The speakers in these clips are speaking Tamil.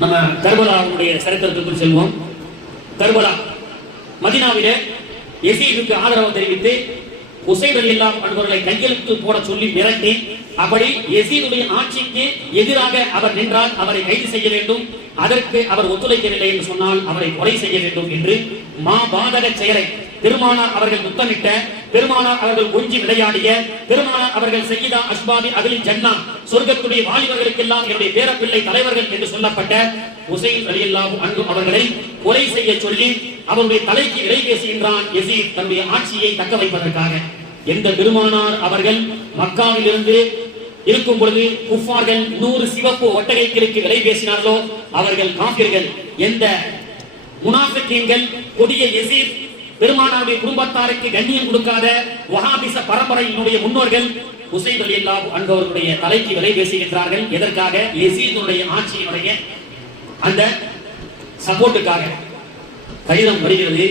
நம்ம கர்பலாவுடைய சரித்திரத்திற்குள் செல்வோம். கர்பலா மதீனாவிலே யஸீதுக்கு ஆதரவு தெரிவித்து உசைர் ரலியல்லாஹு அன்ஹுவை கையெழுத்து போட சொல்லி மிரட்டி, அப்படி யஸீதுடைய ஆட்சிக்கு எதிராக அவர் நின்றால் அவரை கைது செய்ய வேண்டும், அதற்கு அவர் ஒத்துழைக்கவில்லை என்று சொன்னால் அவரை கொலை செய்ய வேண்டும் என்று மாபாதக செயலை பெருமானார் அவர்கள் முத்தமிட்ட, பெருமானார் அவர்கள் கொஞ்சி விளையாடிய, பெருமானார் அவர்கள் சையீதா அஸ்பாபி அகலில் ஜன்னா சொர்க்கத்துடைய வாலிபர்களுக்கெல்லாம் என்னுடைய பேரப்பிள்ளை தலைவர்கள் என்று சொல்லப்பட்ட உசைர் ரலியல்லாஹு அன்ஹு அவர்களை கொலை செய்ய சொல்லி அவருடைய தலைக்கு விலை பேசுகின்றான் யஸீத் தன்னுடைய ஆட்சியை தக்க வைப்பதற்காக. எந்த பெருமானார் அவர்கள் மக்காவில் இருந்து இருக்கும் பொழுது குஃபார்கள் 100 சிவப்பு ஒட்டகைகளுக்கு விலை பேசினார்களோ அவர்கள் காபிர்கள். எந்த முனாஃபிகீன்கள் கொடிய யஸீத் பெருமானாருடைய குடும்பத்தாருக்கு கண்ணியம் கொடுக்காத வஹாபிச பரம்பரையினுடைய முன்னோர்கள் உசைர் ரலியல்லாஹு அன்ஹு அவர்களுடைய தலைக்கு விலை பேசுகின்றார்கள். எதற்காக? யஸீதுடைய ஆட்சியினுடைய அந்த சப்போர்ட்டுக்காக. கடிதம் வருகிறது.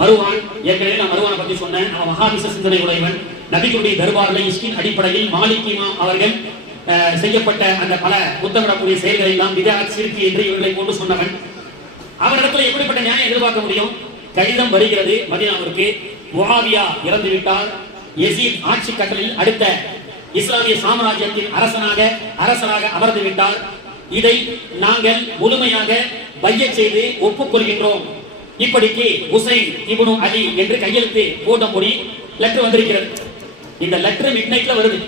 மருவான், ஏற்கனவே நான் மருவானை பற்றி சொன்னேன். அவன் வஹாபிச சிந்தனை உடையவன். நபிகளுடைய தர்பாரில் இஸ்கின் அடிப்படையில் மாலிக் இமாம் அவர்கள் செய்யப்பட்ட அந்த பல புத்தகக்கூடிய செயல்களை எல்லாம் பிதஅத் ஷிர்க் என்று இவர்களை கொண்டு சொன்னவன். அவரிடத்தில் எப்படிப்பட்ட நியாயம் எதிர்பார்க்க முடியும்? கடிதம் வருகிறது மதீனாவிற்கு. முஆவியா இறந்து விட்டார். யஸீத் ஆட்சி கட்டளில் அடுத்த இஸ்லாமிய சாம்ராஜ்யத்தின் அரசராக அமர்ந்து விட்டார். இதை நாங்கள் முழுமையாக பையத் செய்து ஒப்புக்கொள்கின்றோம். இப்படிக்கு உசைன் இப்னு அலி என்று கையெழுத்து போடும்படி லெட்டர் வந்திருக்கிறது. இந்த லெட்டர் மிட்நைட்ல வருது,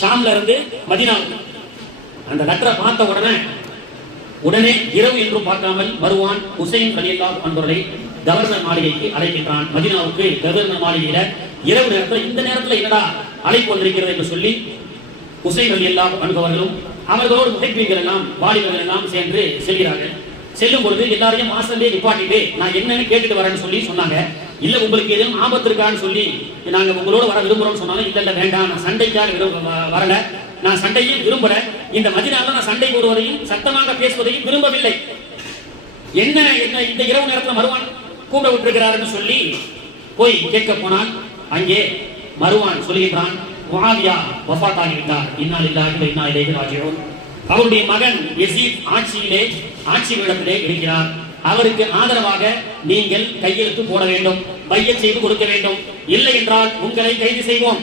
ஷாம்ல இருந்து மதீனாவுக்கு. அந்த லெட்டரை பார்த்த உடனே இரவு என்றும் பார்க்காமல் மருவான் உசைன் ரலியல்லாஹு அன்ஹுவை கவர்னர் மாளிகைக்கு அழைக்கின்றான். மதீனாவுக்கு கவர்னர் மாளிகையில இரவு நேரத்தில், இந்த நேரத்தில் என்னடா அழைப்பு வந்திருக்கிறது என்று சொல்லி உசைன் ரலியல்லாஹு அன்ஹு அவர்களும் அவர்களோடு முஹிப்பீன்கள் எல்லாம் வாலிபர்கள் எல்லாம் சென்று செல்கிறார்கள். செல்லும் பொழுது எல்லாரையும் வாசல்லே நிப்பாட்டிட்டு நான் என்னன்னு கேட்டுட்டு வரேன்னு சொல்லி சொன்னாங்க. இல்ல உங்களுக்கு எதுவும் ஆபத்து இருக்கான்னு சொல்லி நாங்க உங்களோட வர விரும்புறோம்னு சொன்னாலும் இல்ல வேண்டாம், நான் சண்டைக்காக வரல, நான் சண்டையும் விரும்பல, இந்த மதீனால நான் சண்டை போடுவதையும் சத்தமாக பேசுவதையும் விரும்பவில்லை, என்ன என்ன இந்த இரவு நேரத்தில் மருவான் கூப்பிட விட்டிருக்கிறாருன்னு சொல்லி போய் கேட்க போனால் அங்கே மருவான் சொல்லுகின்றான், முஆவியா வஃபாத் ஆகிவிட்டார், இன்னா லில்லாஹி வ இன்னா இலைஹி ராஜிஊன். அவருடைய மகன் யஸீத் ஆட்சி இடத்திலே இருக்கிறார். அவருக்கு ஆதரவாக நீங்கள் கையெழுத்து போட வேண்டும், பையத் செய்து கொடுக்க வேண்டும், இல்லை என்றால் உங்களை கைது செய்வோம்,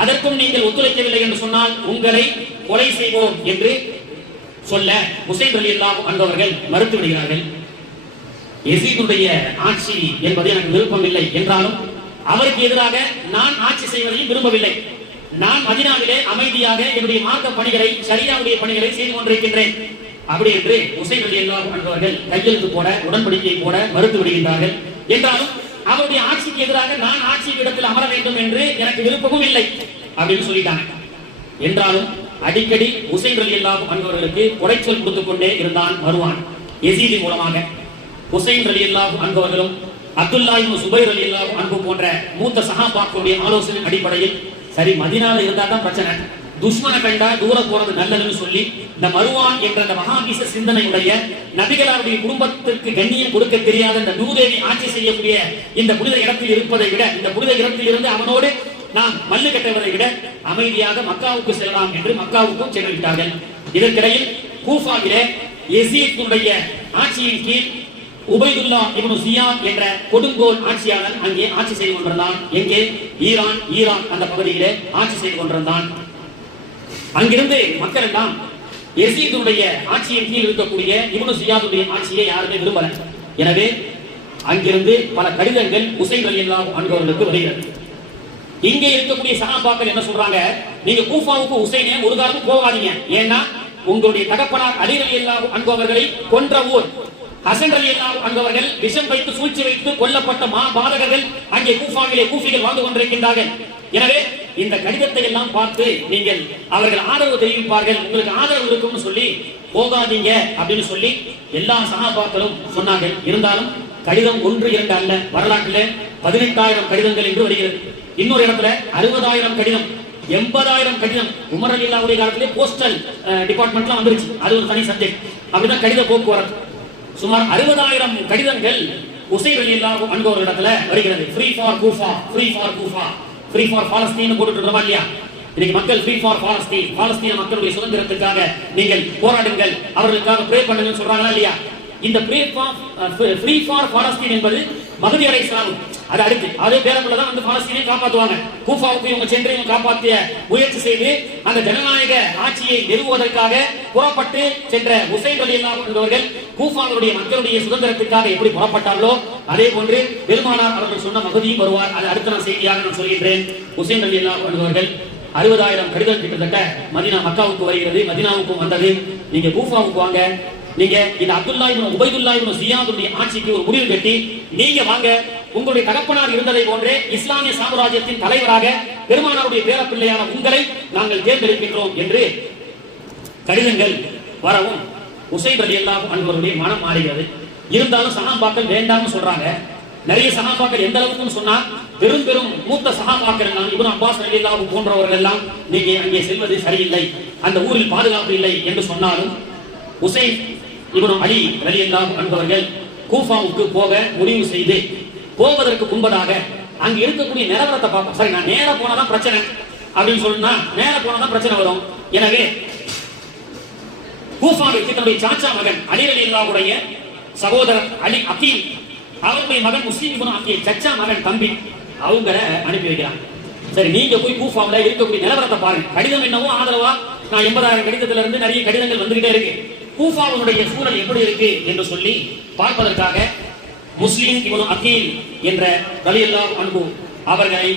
அதற்கும் நீங்கள் ஒத்துழைக்கவில்லை என்று சொன்னால் உங்களை கொலை செய்வோம் என்று சொல்ல உசைர் ரலியல்லாஹு அன்ஹு அவர்கள் மறுத்து விடுகிறார்கள். யஸீதுடைய ஆட்சி என்பது எனக்கு விருப்பமில்லை என்றாலும் அவருக்கு எதிராக நான் ஆட்சி செய்வதையும் விரும்பவில்லை, நான் மதீனாவிலே அமைதியாக என்னுடைய மார்க்க பணிகளை, ஷரியாவுடைய பணிகளை செய்து கொண்டிருக்கின்றேன் அப்படி என்று உசைர் ரலியல்லாஹு அன்ஹு அவர்கள் கையெழுத்து போட, உடன்படிக்கை போட மறுத்து விடுகின்றார்கள். என்றாலும் அவருடைய ஆட்சிக்கு எதிராக நான் ஆட்சி இடத்தில் அமர வேண்டும் என்று எனக்கு விருப்பமும் இல்லை அப்படின்னு சொல்லிட்டாங்க. என்றாலும் அடிக்கடி உசைர் ரலியல்லாஹு அன்ஹு அவர்களுக்கு குறைச்சொல் கொடுத்துக் கொண்டே இருந்தான் மருவான் யஸீத் மூலமாக. உசைர் ரலியல்லாஹு அன்ஹு அவர்களும் அப்துல்லா இப்னு சுபைர் ரலியல்லாஹு அன்ஹு போன்ற மூத்த சஹாபாக்களுடைய ஆலோசனை அடிப்படையில் சரி மதீனாவில் இருந்தா தான் பிரச்சனை, துஷ்மனை கண்டா தூரம் போறது நல்லதுன்னு சொல்லி இந்த மருவான் என்ற அந்த வஹாபிச சிந்தனையுடைய நபிகளாருடைய குடும்பத்திற்கு கண்ணியம் கொடுக்க தெரியாத இந்த நூதேவி ஆட்சி செய்யக்கூடிய இந்த புனித இடத்தில் இருப்பதை விட, இந்த புனித இடத்தில் இருந்து அவனோடு நாம் மல்லு கட்டுவதை விட அமைதியாக மக்காவுக்கு செல்லலாம் என்று மக்காவுக்கும் சென்று விட்டார்கள். இதற்கிடையில் கூஃபாவிலே யஸீதுடைய ஆட்சியின் கீழ் உபைதுல்லா இப்னு ஜியாத் என்ற கொடுங்கோல் ஆட்சியாளர் அங்கே ஆட்சி செய்து கொண்டிருந்தான். எங்கே? ஈரான் அந்த பகுதியிலே ஆட்சி செய்து கொண்டிருந்தான். அங்கிருந்து மக்கள் எல்லாம் யஸீதுடைய ஆட்சியின் கீழ் இருக்கக்கூடிய இப்னு ஜியாதுடைய ஆட்சியை யாருமே விரும்பல. எனவே அங்கிருந்து பல கடிதங்கள் உசைர் ரலியல்லாஹு அன்ஹு அவர்களுக்கு வருகிறது. இங்கே இருக்கக்கூடிய சஹாபாக்கள் என்ன சொல்றாங்க, நீங்க கூஃபாவுக்கு உசைனே ஒரு காலமும் போகாதீங்க, ஏன்னா உங்களுடைய தகப்பனார் அலி ரலியல்லாஹு அன்ஹு அவர்களை கொன்ற ஊர், ஹசன் ரலியல்லாஹு அன்ஹு அவர்கள் விஷம் வைத்து சூழ்ச்சி வைத்து கொல்லப்பட்ட மாபாதகர்கள் அங்கே கூஃபிகள் வாழ்ந்து கொண்டிருக்கின்றார்கள். எனவே இந்த கடிதத்தை எல்லாம் பார்த்து நீங்கள் அவர்கள் ஆதரவு தெரிவிப்பார்கள், உங்களுக்கு ஆதரவு இருக்கும்னு சொல்லி போகாதீங்க அப்படின்னு சொல்லி எல்லா சஹாபாக்களும் சொன்னார்கள். இருந்தாலும் கடிதம் 1 2 அல்ல, வரலாற்றில் 18,000 கடிதங்கள் என்று வருகிறது. இன்னொரு இடத்துல 60,000 கடிதம், 80,000 கடிதம். உமர் ரலியல்லாஹு காலத்திலே போஸ்டல் டிபார்ட்மெண்ட்லாம் வந்துருச்சு, அது ஒரு தனி சப்ஜெக்ட். அப்படிதான் கடித போக்குவரத்து. சுமார் 60,000 கடிதங்கள் உசைர் ரலியல்லாஹு அன்ஹு இடத்துல வருகிறது. Free for Kufa, free for Kufa, free for Palestine போட்டுட்டு இருக்கோமா இல்லையா? இன்னைக்கு மக்கள் ஃப்ரீ ஃபார் பாலஸ்தீன், பாலஸ்தீன மக்களுடைய சுதந்திரத்துக்காக நீங்கள் போராடுங்கள், அவர்களுக்காக ப்ரே பண்ணுங்கன்னு சொல்றாங்களா இல்லையா? இந்த ஃப்ரீ ஃபார் பாலஸ்தீன் என்பது மஹதி அலைஹிஸ்ஸலாம் அது அடுத்து அதே பேரக்குள்ள தான் வந்து பாலஸ்தீனை காப்பாற்றுவாங்க. கூஃபாவுக்கு இவங்க சென்று இவங்க காப்பாற்றிய முயற்சி செய்து அந்த ஜனநாயக ஆட்சியை நிறுவுவதற்காக புறப்பட்டு சென்ற ஹுசைன் ரலியல்லாஹு அன்ஹு அவர்கள் கூஃபாவுடைய மக்களுடைய சுதந்திரத்துக்காக எப்படி புறப்பட்டார்களோ அதே போன்று பெருமானார் அவர்கள் சொன்ன மஹதியும் வருவார். அது அடுத்த நான் செய்தியாக நான் சொல்கின்றேன். ஹுசைன் ரலியல்லாஹு அன்ஹு அவர்கள் 60,000 கடிதம் கிட்டத்தட்ட மதீனா மக்காவுக்கு வருகிறது, மதீனாவுக்கும் வந்தது. நீங்க கூஃபாவுக்கு வாங்க, நீங்க இந்த அப்துல்லா இப்னு உபைதுல்லா இப்னு ஜியாதுடைய ஆட்சிக்கு ஒரு முடிவு கட்டி நீங்க வாங்க, உங்களுடைய தகப்பனார் இருந்ததை போன்றே இஸ்லாமிய சாம்ராஜ்யத்தின் தலைவராக பெருமானாருடைய பேரப்பிள்ளையான உங்களை நாங்கள் தேர்ந்தெடுக்கின்றோம் என்று கடிதங்கள் வரவும் ஹுசைன் ரலியல்லாஹு அன்ஹு அவருடைய மனம் மாறுகிறது. இருந்தாலும் சஹாபாக்கள் வேண்டாம்னு சொல்றாங்க. நிறைய சஹாபாக்கள் எந்த அளவுக்கு சொன்னா பெரும் பெரும் மூத்த சஹாபாக்கள் எல்லாம் இப்னு அப்பாஸ் ரலியல்லாஹு போன்றவர்கள் எல்லாம் நீங்க அங்கே செல்வது சரியில்லை, அந்த ஊரில் பாதுகாப்பு இல்லை என்று சொன்னாலும் ஹுசைன் இப்னு அலி ரலியல்லாஹு அன்ஹு அவர்கள் கூஃபாவுக்கு போக முடிவு செய்து போவதற்கு முன்பதாக அங்க இருக்கக்கூடிய நிலவரத்தை பார்ப்போம். சரி, நான் நேர போனாதான் பிரச்சனை அப்படின்னு சொன்னா நேர போனாதான் பிரச்சனை வரும். எனவே கூஃபாவிற்கு தன்னுடைய சாச்சா மகன் அலி ரலியல்லாஹுடைய சகோதரர் அலி அகீல், அவருடைய மகன் முஸ்லிம் இப்னு அகீல், சச்சா மகன் தம்பி, அவங்கள அனுப்பி வைக்கிறாங்க. சரி, நீங்க போய் கூஃபாவில் இருக்கக்கூடிய நிலவரத்தை பாருங்க. கடிதம் என்னவோ ஆதரவா நான் 80,000 கடிதத்துல இருந்து நிறைய கடிதங்கள் வந்துகிட்டே இருக்கு. கூஃபாவுடைய சூழல் எப்படி இருக்கு என்று சொல்லி பார்ப்பதற்காக முஸ்லிம் இப்னு அகீல் என்ற ரலியல்லாஹு அன்ஹு அவர்களை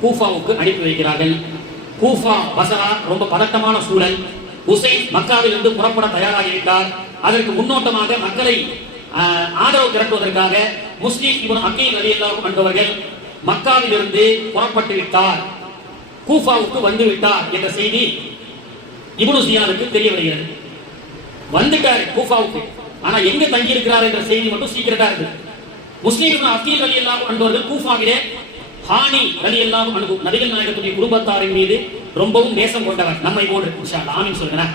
கூஃபாவுக்கு அனுப்பி வைக்கிறார்கள். கூஃபா பஸரா ரொம்ப பதட்டமான சூழல். ஹுசைன் மக்காவில் இருந்து புறப்பட தயாராக இருக்கிறார். அதற்கு முன்னோட்டமாக மக்களை ஆதரவு திரட்டுவதற்காக முஸ்லிம் இப்னு அகீல் ரலியல்லாஹு அன்ஹு அவர்கள் மக்காவில் இருந்து புறப்பட்டு விட்டார், கூஃபாவுக்கு வந்து விட்டார் என்ற செய்தி இப்னு ஜியாதுக்கு தெரிய வருகிறது. வந்துட்டார் கூஃபாவுக்கு, ஆனா எங்க தங்கி இருக்கிறார் என்ற செய்தி மட்டும் சீக்கிரட்டா இருக்கு. முஸ்லிம் இப்னு அகீல் ரலியல்லாஹு அன்ஹு அவர்கள் கூஃபாவிலே ஹானி ரலியல்லாஹு அன்ஹு நபிகள் நாயகத்துடைய குடும்பத்தாரின் மீது ரொம்பவும் நேசம் கொண்டவர். நம்மை போன்று இன்ஷா அல்லாஹ் ஆமீன் சொல்கிறேன்.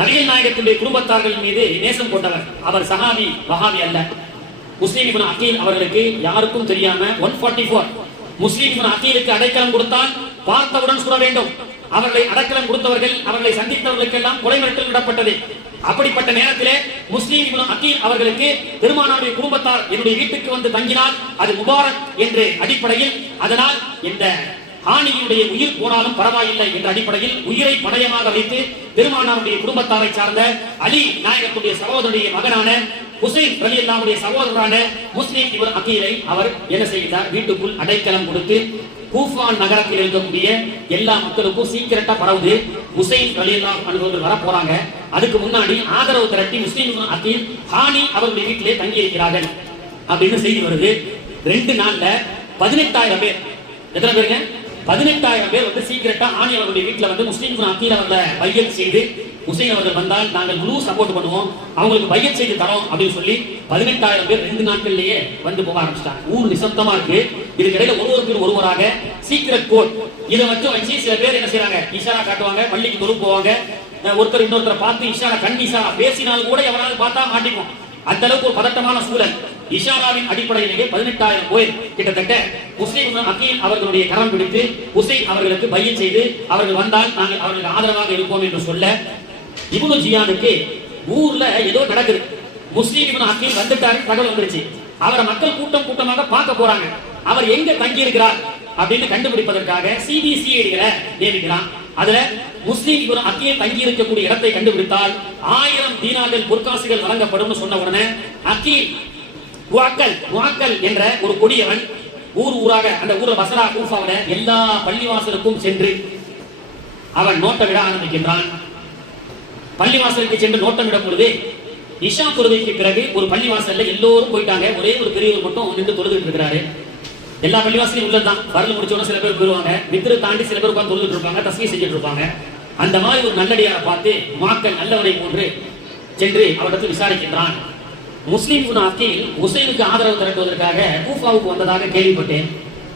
நபிகள் நாயகத்துடைய குடும்பத்தார்கள் மீது நேசம் கொண்டவர். அவர் சஹாபி, வஹாபி அல்ல. முஸ்லிம் இப்னு அகீல் அவர்களுக்கு யாருக்கும் தெரியாம 144 முஸ்லிம் இப்னு அகீலுக்கு அடைக்கலம் கொடுத்தால் பார்த்தவுடன் சுட வேண்டும். அவர்களை அடைக்கலம் கொடுத்தவர்கள், அவர்களை சந்தித்தவர்களுக்கெல்லாம் கொலை மிரட்டல் விடப்பட்டது. அப்படிப்பட்ட நேரத்திலே முஸ்லிம் இப்னு அகீல் அவர்களுக்கு பெருமானாருடைய குடும்பத்தார் என்னுடைய வீட்டுக்கு வந்து தங்கினால் அது முபாரக் என்ற அடிப்படையில், அதனால் இந்த ஹானியுடைய உயிர் போனாலும் பரவாயில்லை என்ற அடிப்படையில் உயிரை பணயமாக வைத்து பெருமானாருடைய குடும்பத்தாரை சார்ந்த அலி நாயகத்துடைய சகோதரனுடைய மகனான ஹுசைன் ரலியல்லாஹுடைய சகோதரரான முஸ்லிம் இப்னு அகீலை அவர் என்ன செய்கிறார், வீட்டுக்குள் அடைக்கலம் கொடுத்து கூஃபா நகரத்தில் இருக்கக்கூடிய எல்லா மக்களுக்கும் சீக்கிரட்டா பரவுது. ஹுசைன் ரலியல்லாஹு அன்ஹு அவர்கள் வர போறாங்க. அதுக்கு முன்னாடி ஆதரவு திரட்டி முஸ்லிம் இப்னு அகீல் ஹானி அவருடைய வீட்டிலே தங்கி இருக்கிறார்கள் அப்படின்னு செய்தி வருது. 2 நாள்ல 18,000 பேர், எத்தனை பேருங்க? 18,000 பேர் வந்து சீக்கிரட்டா ஹானி அவருடைய வீட்டுல வந்து முஸ்லிம் இப்னு அகீல் அவர்களை பையத் செய்து ஹுசைன் அவர்கள் வந்தால் நாங்கள் முழு சப்போர்ட் பண்ணுவோம், அவங்களுக்கு பையத் செய்து தரோம் அப்படின்னு சொல்லி 18,000 பேர் 2 நாட்கள்லயே வந்து போக ஆரம்பிச்சிட்டாங்க. ஊர் நிசப்தமா இருக்கு. இதுக்கிடையில ஒருவருக்கு ஒருவராக சீக்ரெட் கோட் இதை வச்சு சில பேர் என்ன செய்யறாங்க, இஷாரா காட்டுவாங்க, பள்ளிக்கு தொழுவு போவாங்க. ஒருத்தர் இன்னொருத்தரை பார்த்து இஷாரா, கண் இஷாரா பேசினால் கூட எவராவது பார்த்தா மாட்டிப்போம். அந்த அளவுக்கு ஒரு பதட்டமான சூழல். இஷாராவின் அடிப்படையிலேயே 18,000 பேர் கிட்டத்தட்ட முஸ்லிம் இப்னு அகீல் அவர்களுடைய கரம் பிடித்து ஹுசைன் அவர்களுக்கு பையத் செய்து அவர்கள் வந்தால் நாங்கள் அவர்களுக்கு ஆதரவாக இருப்போம் என்று சொல்ல, இப்னு ஜியாதுக்கு ஊர்ல ஏதோ நடக்குது. முஸ்லிம் இப்னு அகீல் வந்துட்டாரு, தகவல் வந்துருச்சு. அவரை மக்கள் கூட்டம் கூட்டமாக பார்க்க போறாங்க. அவர் எங்க தங்கி இருக்கிறார் அப்படின்னு கண்டுபிடிப்பதற்காக சிபிசிஐடிகளை நியமிக்கிறான். அதுல முஸ்லிம் இப்னு அகீல் தங்கி இருக்கக்கூடிய இடத்தை கண்டுபிடித்தால் 1000 தீனார்கள் பொற்காசுகள் வழங்கப்படும் சொன்ன உடனே அகீல் முஅக்கல் என்ற ஒரு கொடியவன் ஊர் ஊராக அந்த ஊர்ல பஸரா கூஃபாவுல எல்லா பள்ளிவாசலுக்கும் சென்று அவன் நோட்டமிட ஆரம்பிக்கின்றான். பள்ளிவாசலுக்கு சென்று நோட்டமிடும் பொழுது இஷா தொழுகைக்கு பிறகு ஒரு பள்ளிவாசல்ல எல்லோரும் போயிட்டாங்க. ஒரே ஒரு பெரியவர் மட்டும் நின்று தொழுதுட்டு இருக்கிறாரு. எல்லா பள்ளிவாசலையும் உள்ளதுதான். பரல் முடிச்சோட சில பேர் போயிருவாங்க, வித்திரு தாண்டி சில பேர் உட்கார்ந்து தொழுதுட்டு இருப்பாங்க, தஸ்பீஹ் செஞ்சுட்டு இருப்பாங்க. அந்த மாதிரி ஒரு நல்லடியாரை பார்த்து மாக்கள் நல்லவனை போன்று சென்று அவரிடத்தில் விசாரிக்கின்றான். முஸ்லிம் இப்னு அகீல் ஹுசைனுக்கு ஆதரவு திரட்டுவதற்காக கூஃபாவுக்கு வந்ததாக கேள்விப்பட்டேன்.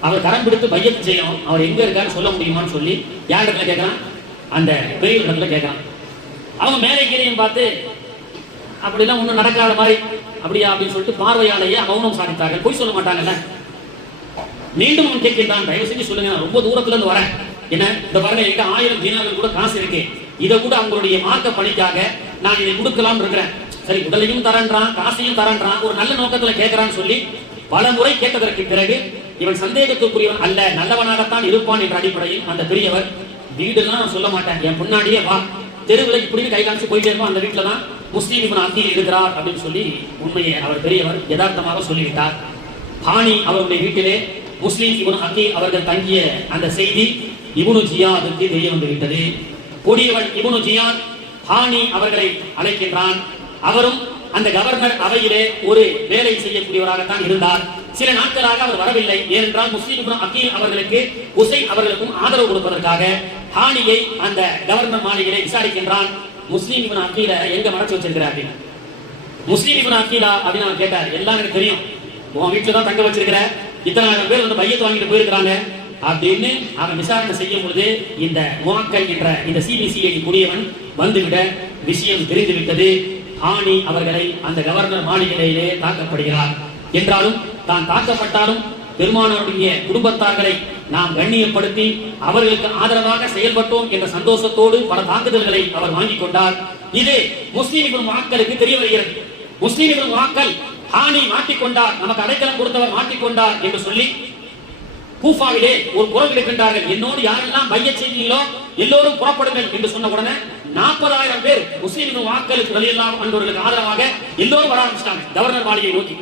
அவர் கரம் பிடித்து பையத் செய்யணும், அவர் எங்க இருக்காரு சொல்ல முடியுமான்னு சொல்லி யார் இடத்துல கேட்கறான், அந்த பெரிய இடத்துல கேட்கறான். அவங்க மேலே கீழையும் பார்த்து அப்படிலாம் ஒன்றும் நடக்காத மாதிரி அப்படியா அப்படின்னு சொல்லிட்டு பார்வையாலேயே மௌனம் சாதித்தார்கள். போய் சொல்ல மாட்டாங்கல்ல. மீண்டும் அவன் கேட்கின்றான், தயவு செஞ்சு சொல்லுங்க, நான் ரொம்ப தூரத்துல இருந்து வரேன், என்ன இந்த பாருங்க, என்கிட்ட 1000 தீனார்கள் கூட காசு இருக்கு, இதை கூட அவங்களுடைய மார்க்க பணிக்காக நான் இதை கொடுக்கலாம் இருக்கிறேன். சரி, உடலையும் தரன்றான், காசையும் தரன்றான், ஒரு நல்ல நோக்கத்துல கேட்கறான்னு சொல்லி பல முறை கேட்டதற்கு பிறகு இவன் சந்தேகத்துக்குரியவன் அல்ல, நல்லவனாகத்தான் இருப்பான் என்ற அடிப்படையில் அந்த பெரியவர், வீடுலாம் சொல்ல மாட்டேன், என் முன்னாடியே வா, தெருவில் இப்படி கை காமிச்சு போயிட்டே இருப்போம், அந்த வீட்டுல தான் முஸ்லீம் இப்னு அகீல் இருக்கிறார் அப்படின்னு சொல்லி உண்மையை அவர் பெரியவர் யதார்த்தமாக சொல்லிவிட்டார். ஹானி அவருடைய வீட்டிலே முஸ்லீம் இப்னு அகீல் அவர்கள் தங்கிய அந்த செய்தி இப்னு ஜியாதுக்கு தெரிய வந்து விட்டது. கொடியவன் இப்னு ஜியாத் ஹானி அவர்களை அழைக்கின்றான். அவரும் அந்த கவர்னர் அவையிலே ஒரு வேலை செய்யக்கூடியவராகத்தான் இருந்தார். சில நாட்களாக அவர் வரவில்லை. ஏனென்றால் முஸ்லீம் இப்னு அகீல் அவர்களுக்கு உசைன் அவர்களுக்கும் ஆதரவு கொடுப்பதற்காக ஹானியை அந்த கவர்னர் மாளிகையிலே விசாரிக்கின்றான். முஸ்லீம் இப்னு அகீல எங்க மறைச்சு வச்சிருக்கிறார்கள்? முஸ்லீம் இப்னு அகீலா அப்படின்னு அவர் கேட்டார். எல்லாம் எனக்கு தெரியும், உன் வீட்டுல தான் தங்க வச்சிருக்கிற, இத்தனை பேர் வந்து பையத்து வாங்கிட்டு போயிருக்கிறாங்க அப்படின்னு அவன் விசாரணை செய்யும் பொழுது இந்த முவாக்கல் என்ற இந்த சிபிசிஐ கூடியவன் வந்துவிட விஷயம் தெரிந்து விட்டது. ஹானி அவர்களை அந்த கவர்னர் மாளிகையிலே தாக்கப்படுகிறார். என்றாலும் தான் தாக்கப்பட்டாலும் பெருமானாருடைய குடும்பத்தார்களை நாம் கண்ணியப்படுத்தி அவர்களுக்கு ஆதரவாக செயல்பட்டோம் என்ற சந்தோஷத்தோடு பல தாக்குதல்களை அவர் வாங்கிக் கொண்டார். இது முஸ்லீம் இப்னு முஅக்கலுக்கு தெரிய வருகிறது. முஸ்லீம் இப்னு முஅக்கல் ஹானி மாட்டிக்கொண்டார், நமக்கு அடைக்கலம் கொடுத்தவர் மாட்டிக்கொண்டார் என்று சொல்லி கூஃபாவிலே ஒரு குரல் எடுக்கின்றார்கள். என்னோடு யாரெல்லாம் பையத் செய்தீங்களோ எல்லோரும் புறப்படுங்கள் என்று சொன்ன உடனே 40,000 பேர் முஸ்லீம் இப்னு முஅக்கலுக்கு ரலியல்லாஹு அன்ஹுவுக்கு ஆதரவாக எல்லோரும் வர ஆரம்பிச்சிட்டாங்க கவர்னர் மாளிகையை நோக்கி.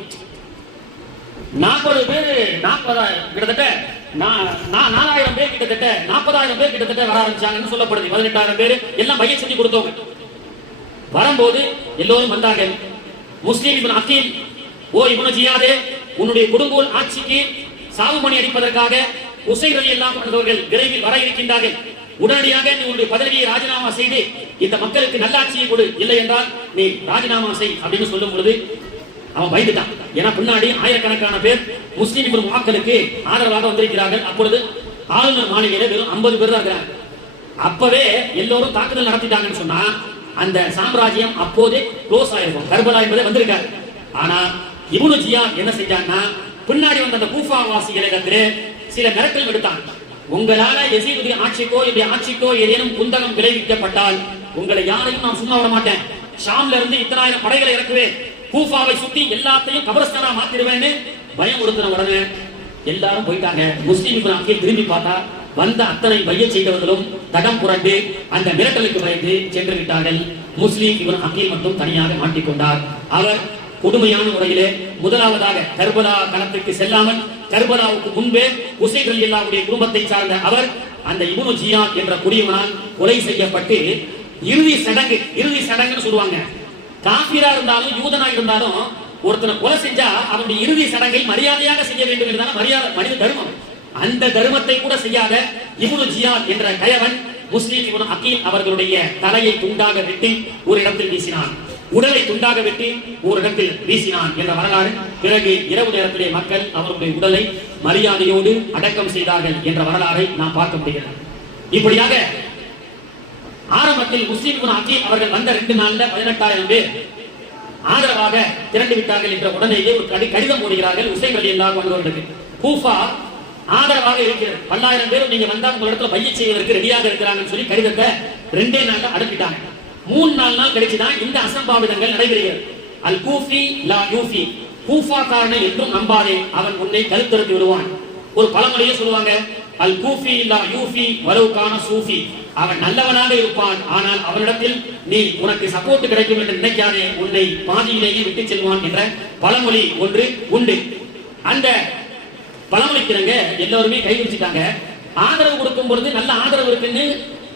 40 பேர் 40,000 கிட்டத்தட்ட 4,000 பேர் கிட்டத்தட்ட 40,000 பேர் கிட்டத்தட்ட வர ஆரம்பிச்சாங்கன்னு சொல்லப்படுது. 18,000 பேர் எல்லாம் பையத் செஞ்சு கொடுத்தவங்க. வரும்போது எல்லோரும் வந்தார்கள். முஸ்லீம் இப்னு அகீல், ஓ இப்னு ஜியாதே, உன்னுடைய கொடுங்கோல் ஆட்சிக்கு சாவு மணி அடிப்பதற்காக உசைன் ரலியல்லாஹு அன்ஹுவர்கள் விரைவில் வர இருக்கின்றார்கள். உடனடியாக நீ உன்னுடைய பதவியை ராஜினாமா செய்து இந்த மக்களுக்கு நல்லாட்சியை கொடு, இல்லை என்றால் நீ ராஜினாமா செய் அப்படின்னு சொல்லும் பொழுது அவன் பயந்துட்டான். ஏன்னா பின்னாடி ஆயிரக்கணக்கான பேர் முஸ்லீம் இப்னு முஅக்கலுக்கு ஆதரவாக வந்திருக்கிறார்கள். அப்பொழுது ஆளுநர் மாளிகையில வெறும் 50 பேர் தான் இருக்கிறாங்க. அப்பவே எல்லோரும் தாக்குதல் நடத்திட்டாங்கன்னு சொன்னா அந்த சாம்ராஜ்யம் அப்போதே க்ளோஸ் ஆயிருக்கும். கர்பலா என்பதே வந்திருக்காரு. ஆனா இப்னு ஜியாத் என்ன செஞ்சாங்கன்னா, பின்னாடி வந்த அந்த கூஃபா வாசிகளிடத்திலே சில மிரட்டல் விடுத்தாங்க. உங்களால யசீதுடைய ஆட்சிக்கோ என்னுடைய ஆட்சிக்கோ ஏதேனும் குந்தகம் விளைவிக்கப்பட்டால் உங்களை யாரையும் நான் சும்மா விட மாட்டேன். ஷாம்ல இருந்து 10,000 படைகளை இறக்குவேன், கூஃபாவை சுத்தி எல்லாத்தையும் கபரஸ்தானா மாத்திடுவேன்னு பயம் கொடுத்த உடனே எல்லாரும் போயிட்டாங்க. முஸ்லீம் இப்னு அகீல் திரும்பி பார்த்தா வந்த அத்தனை பையத் செய்தவர்களும் தடம் புரண்டு அந்த மிரட்டலுக்கு பயந்து சென்று விட்டார்கள். முஸ்லீம் இப்னு அகீல் மட்டும் தனியாக மாட்டிக்கொண்டார். அவர் கொடுமையான முறையிலே முதலாவதாக கர்பலா களத்துக்கு செல்லாமல் கர்பலாவுக்கு முன்பே உசைன் ரலியல்லாஹுடைய குடும்பத்தை சார்ந்த அவர் அந்த இப்னு ஜியாத் என்ற குடியவனால் கொலை செய்யப்பட்டு இறுதி சடங்குன்னு சொல்லுவாங்க. காபிரா இருந்தாலும் யூதனா இருந்தாலும் ஒருத்தனை கொலை செஞ்சா அவனுடைய இறுதி சடங்கை மரியாதையாக செய்ய வேண்டும் என்றால் மனித தர்மம். அந்த தர்மத்தை கூட செய்யாத இப்னு ஜியாத் என்ற கயவன் முஸ்லீம் இப்னு அகீல் அவர்களுடைய தலையை துண்டாக வெட்டி ஒரு இடத்தில் வீசினான், உடலை துண்டாக வெட்டி ஒரு இடத்தில் வீசினான் என்ற வரலாறு. பிறகு இரவு நேரத்திலே மக்கள் அவருடைய உடலை மரியாதையோடு அடக்கம் செய்தார்கள் என்ற வரலாறை நாம் பார்க்க முடிகிறது. இப்படியாக ஆரம்பத்தில் முஸ்லீம் இப்னு அகீல் அவர்கள் வந்த 2 நாள்ல 18,000 பேர் ஆதரவாக திரண்டு விட்டார்கள் என்ற உடனேயே ஒரு கடிதம் போடுகிறார்கள் உசைன் ரலியல்லாஹு அன்ஹுவுக்கு. கூஃபா ஆதரவாக இருக்கிறது, 10,000 பேர் நீங்க வந்தா உங்க இடத்துல பையத் செய்வதற்கு ரெடியாக இருக்கிறாங்கன்னு சொல்லி கடிதத்தை 2 நாள்ல அனுப்பிட்டாங்க. 3-4 நாள் கழிச்சுதான் இந்த அசம்பாவிதங்கள் நடைபெறுகிறது. அல் கூஃபி லா யூஃபி, கூஃபா காரனை என்றும் நம்பாதே, அவன் உன்னை கழுத்தறுத்து விடுவான். ஒரு பழமொழியே சொல்லுவாங்க, அல் கூஃபி லா யூஃபி வலவு கான சூஃபி, அவன் நல்லவனாக இருப்பான், ஆனால் அவனிடத்தில் நீ உனக்கு சப்போர்ட் கிடைக்கும் என்று நினைக்காதே, உன்னை பாதியிலேயே விட்டு செல்வான் என்ற பழமொழி ஒன்று உண்டு. அந்த பழமொழிக்கிறங்க எல்லாருமே கைவிரிச்சிட்டாங்க. ஆதரவு கொடுக்கும் பொழுது நல்ல ஆதரவு இருக்குன்னு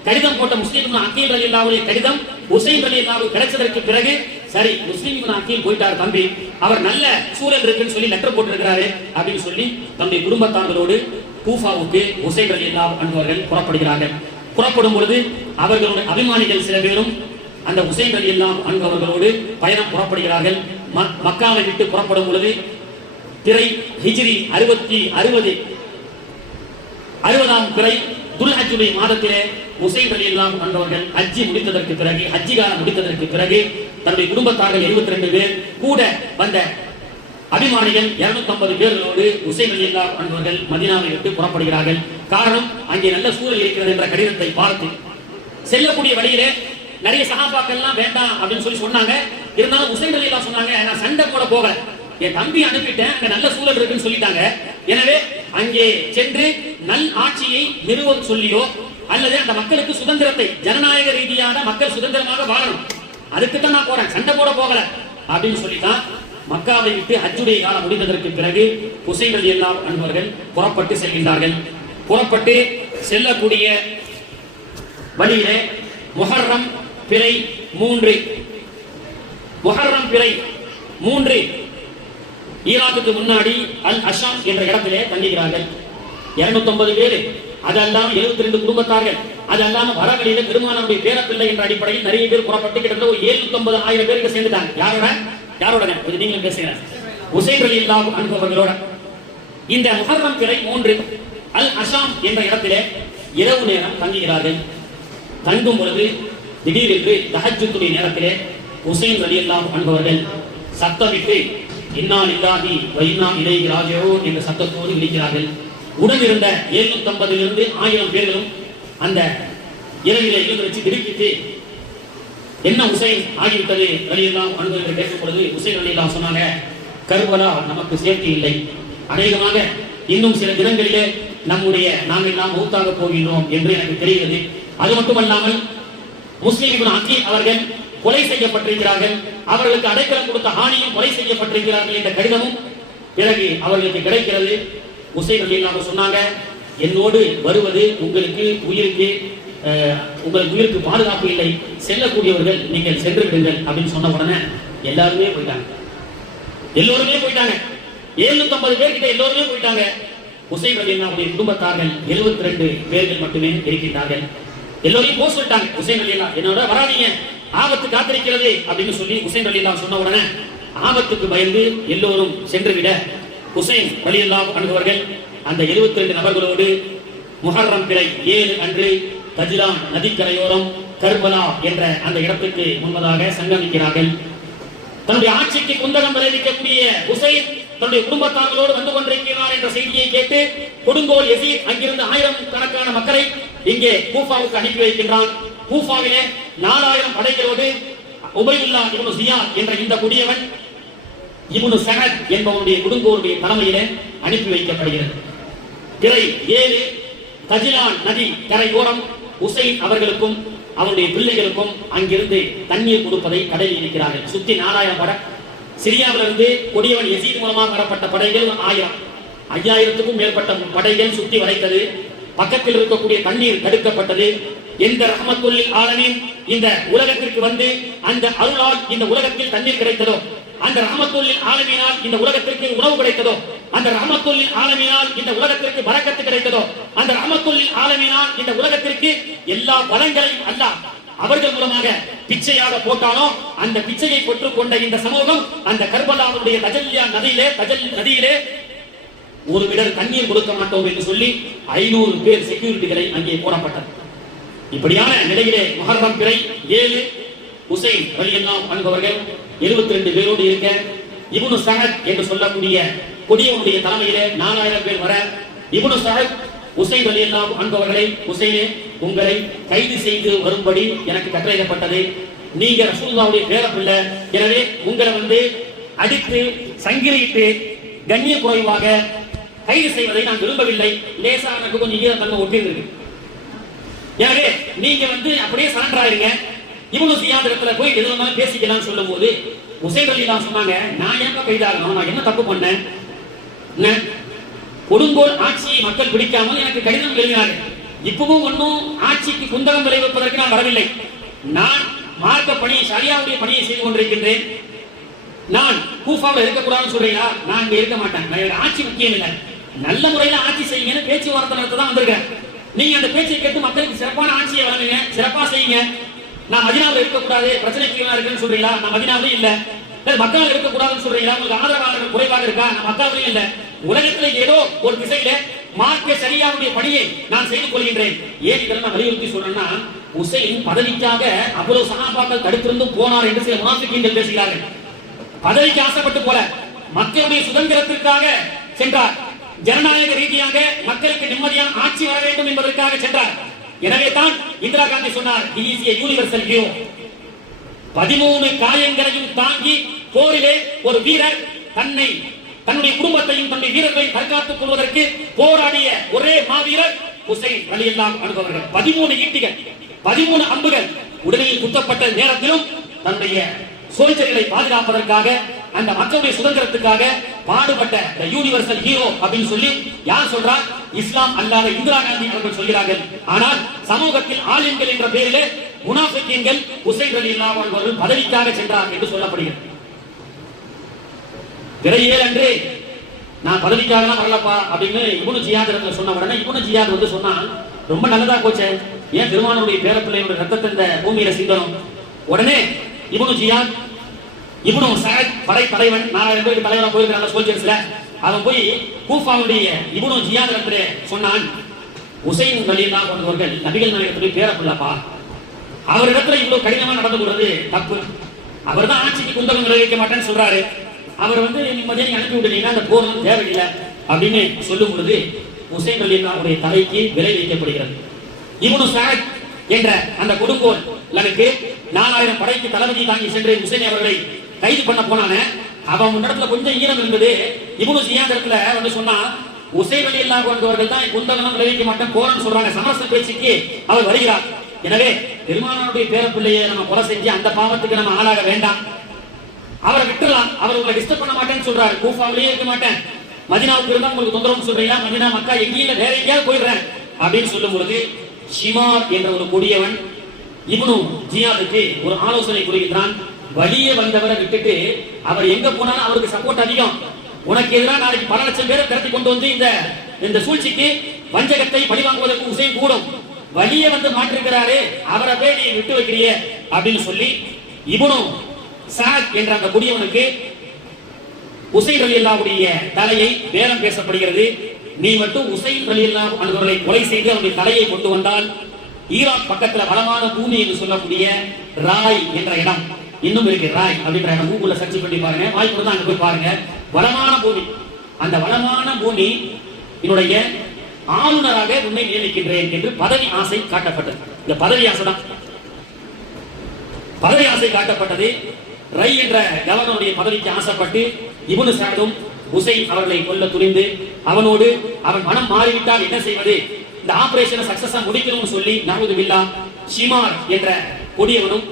கடிதம் போட்ட முஸ்லீம் இப்னு அகீல் ரலியல்லாஹுடைய கடிதம் உசைன் ரலியல்லாஹு கிடைச்சதற்கு பிறகு சரி முஸ்லீம் இப்னு அகீல் போயிட்டார் தம்பி, அவர் நல்ல சூழல் இருக்குன்னு சொல்லி லெட்டர் போட்டிருக்கிறாரு அப்படின்னு சொல்லி தன்னுடைய குடும்பத்தார்களோடு கூஃபாவுக்கு உசைன் ரலியல்லாஹு அன்ஹு புறப்படுகிறார்கள். புறப்படும் பொழுது அவர்களுடைய அபிமானிகள் சில பேரும் அந்த உசைன் ரலியல்லாஹு அன்ஹு அவர்களோடு பயணம் புறப்படுகிறார்கள். மக்காவை விட்டு புறப்படும் பொழுது பிறை ஹிஜ்ரி 60ஆம் பிறை துல்ஹஜ்ஜுடைய மாதத்திலே உசைன் ரலியல்லாஹு அன்ஹு அவர்கள் ஹஜ்ஜி முடித்ததற்கு பிறகு, ஹஜ்ஜி காலம் முடித்ததற்கு பிறகு தன்னுடைய குடும்பத்தார்கள் 72 பேர் கூட வந்த அபிமானிகள் 250 பேர்களோடு உசைன் ரலியல்லாஹு அன்ஹு மதீனாவை விட்டு புறப்படுகிறார்கள். காரணம், அங்கே நல்ல சூழல் இருக்கிறது என்ற கடிதத்தை பார்த்து செல்லக்கூடிய வழியிலே நிறைய சஹாபாக்கள்லாம் வேண்டாம் அப்படின்னு சொல்லி சொன்னாங்க. இருந்தாலும் உசைன் ரலியல்லாஹு சொன்னாங்க, நான் சண்டை போட போகல, என் தம்பி அனுப்பிட்டேன், அங்க நல்ல சூழல் இருக்குன்னு சொல்லிட்டாங்க. எனவே அங்கே சென்று நல் ஆட்சியை நிறுவ சொல்லியோ அல்லது அந்த மக்களுக்கு சுதந்திரத்தை, ஜனநாயக ரீதியான மக்கள் சுதந்திரமாக வாழணும், அதுக்குத்தான் நான் போறேன், சண்டை போட போகல அப்படின்னு சொல்லித்தான் மக்காவை விட்டு ஹஜ்ஜுடைய காலம் முடிந்ததற்கு பிறகு உசைன் ரலியல்லாஹு அன்ஹு புறப்பட்டு செல்கின்றார்கள். புறப்பட்டு செல்லக்கூடிய வழியிலே முஹர்ரம் பிறை 3 முஹர்ரம் பிறை 3 ஈராக்குக்கு முன்னாடி அல் அஷாம் என்ற இடத்திலே தங்குகிறார்கள். 250 பேர், அது அல்லாம 72 குடும்பத்தார்கள், அது அல்லாம வரவழியில பெருமானாருடைய பேரப்பிள்ளை என்ற அடிப்படையில் நிறைய பேர் புறப்பட்டு கிட்டத்தட்ட ஒரு 750,000 பேருக்கு சேர்ந்துட்டாங்க. யாரோட கொஞ்சம் நீங்களும் பேசுங்க. உசைன் ரலியல்லாஹு அன்ஹு அவர்களோட இந்த முஹர்ரம் பிறை 3 அல் அஷாம் என்ற இடத்திலே இரவு நேரம் தங்குகிறார்கள். தங்கும் பொழுது திடீரென்று தஹஜ்ஜுடைய நேரத்திலே உசைன் ரலியல்லாஹு அன்ஹு அவர்கள் சத்தமிட்டு இன்னா லில்லாஹி வ இன்னா இலைஹி ராஜிஊன் என்ற சத்தத்தோடு விழிக்கிறார்கள். உடன் இருந்த 750 இருந்து 1000 பேர்களும் அந்த இரவிலே எழுந்து வச்சு திடுக்கிட்டு என்ன உசைன் ஆகிவிட்டது ரலியல்லாஹு அன்ஹு என்று கேட்கும் பொழுது உசைன் ரலியல்லாஹு சொன்னாங்க, கர்பலா நமக்கு சேர்த்தி இல்லை, அநேகமாக இன்னும் சில தினங்களிலே நாங்கள் எல்லாம் மௌத்தாக போகின்றோம் என்று எனக்கு தெரிகிறது. அது மட்டுமல்லாமல் முஸ்லிம் இப்னு அகீல் அவர்கள் கொலை செய்யப்பட்டிருக்கிறார்கள், அவர்களுக்கு அடைக்கலம் கொடுத்த ஹானியும் கொலை செய்யப்பட்டிருக்கிறார்கள் என்ற கடிதமும் பிறகு அவர்களுக்கு கிடைக்கிறது. உசைன் ரலியல்லாஹு சொன்னாங்க, என்னோடு வருவது உங்களுக்கு உயிருக்கு பாதுகாப்பு இல்லை, செல்லக்கூடியவர்கள் நீங்கள் சென்று விடுங்கள் அப்படின்னு சொன்ன உடனே எல்லாருமே போயிட்டாங்க. 750 பேர்கிட்ட எல்லோருமே போயிட்டாங்க. உசைன் ரலியல்லாஹுடைய குடும்பத்தார்கள் 72 பேர்கள் மட்டுமே இருக்கின்றார்கள். எல்லோரையும் போக சொல்லிட்டாங்க. உசைன் ரலியல்லாஹு என்னோட வராதீங்க, ஆபத்து காத்திருக்கிறது அப்படின்னு சொல்லி உசைன் ரலியல்லாஹு சொன்ன உடனே ஆபத்துக்கு பயந்து எல்லோரும் சென்று விட உசைன் ரலியல்லாஹு அன்ஹு அவர்கள் அந்த 72 நபர்களோடு முஹர்ரம் பிறை 7 அன்று தஜ்லான் நதிக்கரையோரம் கர்பலா என்ற அந்த இடத்துக்கு முன்பதாக சங்கமிக்கிறார்கள். தன்னுடைய ஆட்சிக்கு குந்தகம் விளைவிக்கக்கூடிய உசைன் தன்னுடைய குடும்பத்தார்களோடு வந்து கொண்டிருக்கிறார் என்ற செய்தியை கேட்டு கொடுங்கோல் யசீத் அங்கிருந்து 1000 கணக்கான மக்களை இங்கே கூஃபாவுக்கு அனுப்பி வைக்கின்றான். கூஃபாவிலே 4000 படைகளோடு உபைதுல்லா இப்னு ஜியாத் என்ற இந்த குடியவன் இப்னு சஅத் என்பவருடைய கொடுங்கோலுடைய தலைமையிலே அனுப்பி வைக்கப்படுகிறது. பிறை 7 தஜ்லான் நதி கரையோரம் உசைன் அவர்களுக்கும் அவருடைய பிள்ளைகளுக்கும் அங்கிருந்து தண்ணீர் கொடுப்பதை கடலில் இருக்கிறார்கள். சுத்தி 4000 படை, சிரியாவிலிருந்து கொடியவன் யசீத் மூலமாக வரப்பட்ட படைகள் 5000க்கும் மேற்பட்ட படைகள் சுத்தி வளைத்தது. பக்கத்தில் இருக்கக்கூடிய தண்ணீர் தடுக்கப்பட்டது. எந்த ரஹ்மத்துல் ஆலமீன் இந்த உலகத்திற்கு வந்து அந்த அருளால் இந்த உலகத்தில் தண்ணீர் கிடைத்ததோ, அந்த ரஹ்மத்துல் ஆலமீனால் இந்த உலகத்திற்கு உணவு கிடைத்ததோ, அந்த ரஹ்மத்துல் ஆலமீனால் இந்த உலகத்திற்கு பரக்கத்து கிடைத்ததோ, அந்த ரஹ்மத்துல் ஆலமீனால் இந்த உலகத்திற்கு எல்லா பலங்களையும் அல்லாஹ் அவர்கள் மூலமாக பிச்சையாக போட்டானோ, அந்த பிச்சையை பெற்றுக் கொண்ட இந்த சமூகம் அந்த கர்பலாவுடைய தஜல் நதியிலே ஒரு விடர் தண்ணீர் கொடுக்க மாட்டோம் என்று சொல்லி 500 பேர் செக்யூரிட்டிகளை அங்கே போடப்பட்டது. இப்படியான நிலையிலே முஹர்ரம் பிறை 7 உசைன் ரலியல்லாஹு அன்ஹு அவர்கள் 72 பேரோடு இருக்க இப்னு சஅத் என்று சொல்லக்கூடிய கொடியவனுடைய தலைமையிலே 4000 பேர் வர இப்னு சஅத் உசைன் ரலியல்லாஹு அன்ஹு அவர்களை, உசைனே உங்களை கைது செய்து வரும்படி எனக்கு கட்டளையிடப்பட்டது, நீங்க ரசூலுல்லாஹ்வுடைய பேரப்பிள்ளை, எனவே உங்களை அடித்து சங்கிலிட்டு கண்ணிய குறைவாக கைது செய்வதை நான் விரும்பவில்லை, லேசா எனக்கு கொஞ்சம் ஈரத்தன்மை ஒட்டிருக்கு, எனவே நீங்க அப்படியே சரண்டர் ஆயிருங்க, இப்னு ஜியாத் இடத்துல போய் எது வந்தாலும் பேசிக்கலாம்னு சொல்லும் போது உசைன் ரலியல்லாஹு சொன்னாங்க, நான் ஏன் கைதாகணும், நான் என்ன தப்பு பண்ணேன், கொடுங்கோல் ஆட்சியை மக்கள் பிடிக்காமல் எனக்கு கடிதம் எழுதினார்கள், இப்பவும் ஒன்னும் ஆட்சிக்கு குந்தகம் விளைவிப்பதற்கு நான் வரவில்லை, நான் மார்க்க பணி ஷரியாவுடைய பணியை செய்து கொண்டிருக்கின்றேன், நான் கூஃபாவில் இருக்கக்கூடாதுன்னு சொல்றீங்களா, நான் இங்க இருக்க மாட்டேன், நான் ஆட்சி முக்கியம் இல்லை, நல்ல முறையில் ஆட்சி செய்யுங்கன்னு பேச்சுவார்த்தை நடத்த தான் வந்திருக்கேன், நீங்க அந்த பேச்சை கேட்டு மக்களுக்கு சிறப்பான ஆட்சியை வழங்குங்க, சிறப்பா செய்யுங்க, நான் மதீனாவில் இருக்கக்கூடாது பிரச்சனைக்கு இருக்குன்னு சொல்றீங்களா, நான் மதீனாவிலே இல்ல, மக்கள் இருக்கக்கூடாதுன்னு சொல்றீங்களா, உங்களுக்கு ஆதரவாளர்கள் குறைவாக இருக்கா, நான் மக்காவிலே இல்ல, உலகத்துல ஏதோ ஒரு திசையில மார்க்க ஷரியாவுடைய பணியை நான் செய்து கொள்கின்றேன். ஏன் இதெல்லாம் வலியுறுத்தி சொல்றேன்னா, உசைன் பதவிக்காக அவ்வளவு சஹாபாக்கள் தடுத்திருந்தும் போனார் என்று சில முனாஃபிகீன்கள் பேசுகிறார்கள். பதவிக்கு ஆசைப்பட்டு போல, மக்களுடைய சுதந்திரத்திற்காக சென்றார். ஜனநாயக ரீதியாக மக்களுக்கு நிம்மதியான ஆட்சி வர வேண்டும் என்பதற்காக சென்றார். எனவே தான் இந்திரா காந்தி சொன்னார், he is a universal hero. 13 காயங்களையும் தாங்கி போரிலே ஒரு வீரர் தன்னுடைய குடும்பத்தையும் தன்னுடைய வீரர்களையும் தற்காத்துக் கொள்வதற்கு போராடிய ஒரே மாவீரர் ஹுசைன் ரலியல்லாஹு அன்ஹு அவர்கள். 13 ஈட்டிகள், 13 அம்புகள் உடலில் குத்தப்பட்ட நேரத்திலும் தன்னுடைய சோல்ஜர்களை பாதுகாப்பதற்காக, அந்த மக்களுடைய சுதந்திரத்துக்காக பாடுபட்ட யூனிவர்சல் ஹீரோ அப்படின்னு சொல்லி யார் சொல்றார்? இஸ்லாம் அல்லாத இந்திரா காந்தி அவர்கள் சொல்கிறார்கள். ஆனால் சமூகத்தில் ஆலிம்கள் என்ற பெயரிலே முனாஃபிகீன்கள் ஹுசைன் ரலியல்லாஹு அன்ஹு அவர்கள் பதவிக்காக சென்றார் என்று சொல்லப்படுகிறது. விரையில் அன்று நான் பதவிக்காக வரலப்பா அப்படின்னு இப்னு ஜியாத் சொன்ன உடனே இப்னு ஜியாத் வந்து சொன்னா, ரொம்ப நல்லதா போச்சே, ஏன் பெருமானுடைய பேரப்பிள்ளையோட ரத்தத்தை இந்த பூமியில சிந்தணும்? உடனே இப்னு ஜியாத், இப்னு சஅத் படை தலைவன், 4000 பேருக்கு தலைவரா போயிருக்காங்க சோல்ஜர்ஸ்ல, அவன் போய் கூஃபாவுடைய இப்னு ஜியாத் இடத்துல சொன்னான், ஹுசைன் ரலியல்லாஹு அன்ஹு அவர்கள் நபிகள் நாயகத்துடைய பேரப்பிள்ளைப்பா, அவரிடத்துல இவ்வளவு கடினமா நடந்து கொள்வது தப்பு. அவர் தான் ஆட்சிக்கு குந்தகம் விளைவிக்க மாட்டேன்னு சொல்றாரு. அவர் வந்து நிம்மதியாக அனுப்பி விட்டீங்கன்னா அந்த போர் தேவையில்லை அப்படின்னு சொல்லும் பொழுது ஹுசைன் ரலியல்லாஹுடைய தலைக்கு விலை வைக்கப்படுகிறது. இப்னு சஅத் என்ற அந்த கொடுங்கோல் லனுக்கு 4000 படைக்கு தளபதி தாங்கி சென்று ஹுசைன் அவர்களை கைது பண்ண போனானே, அவன் இடத்துல கொஞ்சம் ஈரம் இருந்தது. இப்னு ஜியாத் இடத்துல வந்து சொன்னா, ஹுசைன் ரலியல்லாஹு அன்ஹு அவர்கள் தான் குந்தகம் விளைவிக்க மாட்டேன் போறன்னு சொல்றாங்க. சமரச பேச்சுக்கு அவர் வருகிறார். எனவே பெருமானாருடைய பேரப்பிள்ளையை நம்ம கொலை செஞ்சு அந்த பாவத்துக்கு நம்ம ஆளாக வேண்டாம், அவரை விட்டுறலாம். அவர் உங்களை டிஸ்டர்ப் பண்ண மாட்டேன்னு சொல்றாரு. கூஃபாவிலேயே இருக்க மாட்டேன், மதீனாவுக்கு இருந்தா உங்களுக்கு தொந்தரவு சொல்றீங்களா, மதீனா மக்கா எங்கேயும் வேற எங்கேயாவது போயிடுறேன் அப்படின்னு சொல்லும் பொழுது ஷிமார் என்ற ஒரு கொடியவன் இப்னு ஜியாதுக்கு ஒரு ஆலோசனை கொடுக்கிறான். வழியே வந்தவரை விட்டுட்டு அவர் எங்க போனாலும் அவருக்கு சப்போர்ட் அதிகம், உனக்கு எதிராக நாளைக்கு பல லட்சம் பேரை திரட்டி கொண்டு வந்து இந்த சூழ்ச்சிக்கு வஞ்சகத்தை பழிவாங்குவதற்கு ஹுசைன் கூடும், வழியே வந்து மாற்றிருக்கிறாரு, அவரை போய் நீ விட்டு வைக்கிறிய அப்படின்னு சொல்லி இப்னு சஅத் என்ற அந்த கொடியவனுக்கு ஹுசைன் ரலியல்லாஹுடைய தலையை பேரம் பேசப்படுகிறது. நீ மட்டும் ஹுசைன் ரலியல்லாஹு அன்ஹு அவர்களை கொலை செய்து அவருடைய தலையை கொண்டு வந்தால் ஈராக் பக்கத்துல வளமான பூமி என்று சொல்லக்கூடிய ராய் என்ற இடம் இன்னும் இருக்கு. ராய் அப்படின்ற இடம் கூகுள்ல சர்ச் பண்ணி பாருங்க, வாய்ப்பு தான் அங்க போய் பாருங்க. வளமான பூமி, அந்த வளமான பூமி என்னுடைய ஆளுநராக உன்னை நியமிக்கின்றேன் என்று பதவி ஆசை காட்டப்பட்டது. இந்த பதவி ஆசை தான், பதவி ஆசை காட்டப்பட்டது. ரை என்ற கவர்னருடைய பதவிக்கு ஆசைப்பட்டு இப்னு சஅதும் ஹுசைன் அவர்களை கொல்ல துணிந்து, அவனோடு அவன் மனம் மாறிவிட்டால் என்ன செய்வது, இந்த ஆபரேஷனை சக்சஸா முடிக்கணும்னு சொல்லி நஅூது பில்லாஹ் ஷிமார் என்ற கொடியவனும்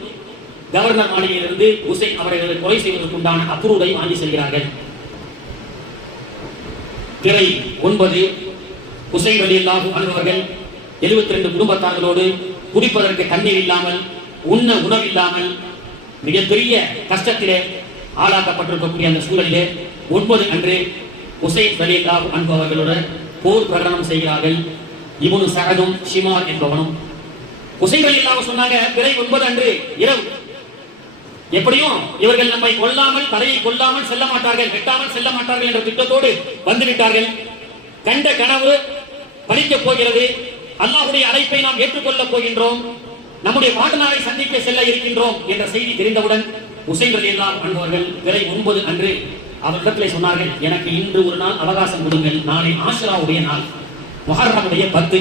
கவர்னர் மாளிகையிலிருந்து ஹுசைன் அவர்களை கொலை செய்வதற்குண்டான அப்ரூவை வாங்கி செல்கிறார்கள். திரை 9. ஹுசைன் ரலியல்லாஹு அன்ஹு அவர்கள் 72 குடும்பத்தார்களோடு குடிப்பதற்கு தண்ணீர் இல்லாமல், உண்ண உணவில்லாமல் மிகப்பெரிய கஷ்டத்திலே ஆளாக்கப்பட்டிருக்கக்கூடிய அந்த சூழலிலே 9 அன்று ஹுசைன் ரலியல்லாஹு அன்ஹு அவர்களோடு போர் பிரகடனம் செய்கிறார்கள். இப்னு சஅதும் ஷிமார் என்பவனும். ஹுசைன் ரலியல்லாஹு சொன்னாங்க, பிறை 9 அன்று இரவு எப்படியும் இவர்கள் நம்மை கொல்லாமல், தலையை கொல்லாமல் செல்ல மாட்டார்கள், வெட்டாமல் செல்ல மாட்டார்கள் என்ற திட்டத்தோடு வந்துவிட்டார்கள். கண்ட கனவு பலிக்கப் போகிறது. அல்லாஹ்வுடைய அழைப்பை நாம் ஏற்றுக்கொள்ளப் போகின்றோம், நம்முடைய பாட்டனாரை சந்திக்க செல்ல இருக்கின்றோம் என்ற செய்தி தெரிந்தவுடன் ஹுசைன் ரலியல்லாஹு அன்ஹு அவர்கள் பிறை 9 அன்று அவரிடத்திலே சொன்னார்கள், எனக்கு இன்று ஒரு நாள் அவகாசம் கொடுங்கள், நாளை ஆஷுராவுடைய நாள், முஹர்ரமுடைய 10.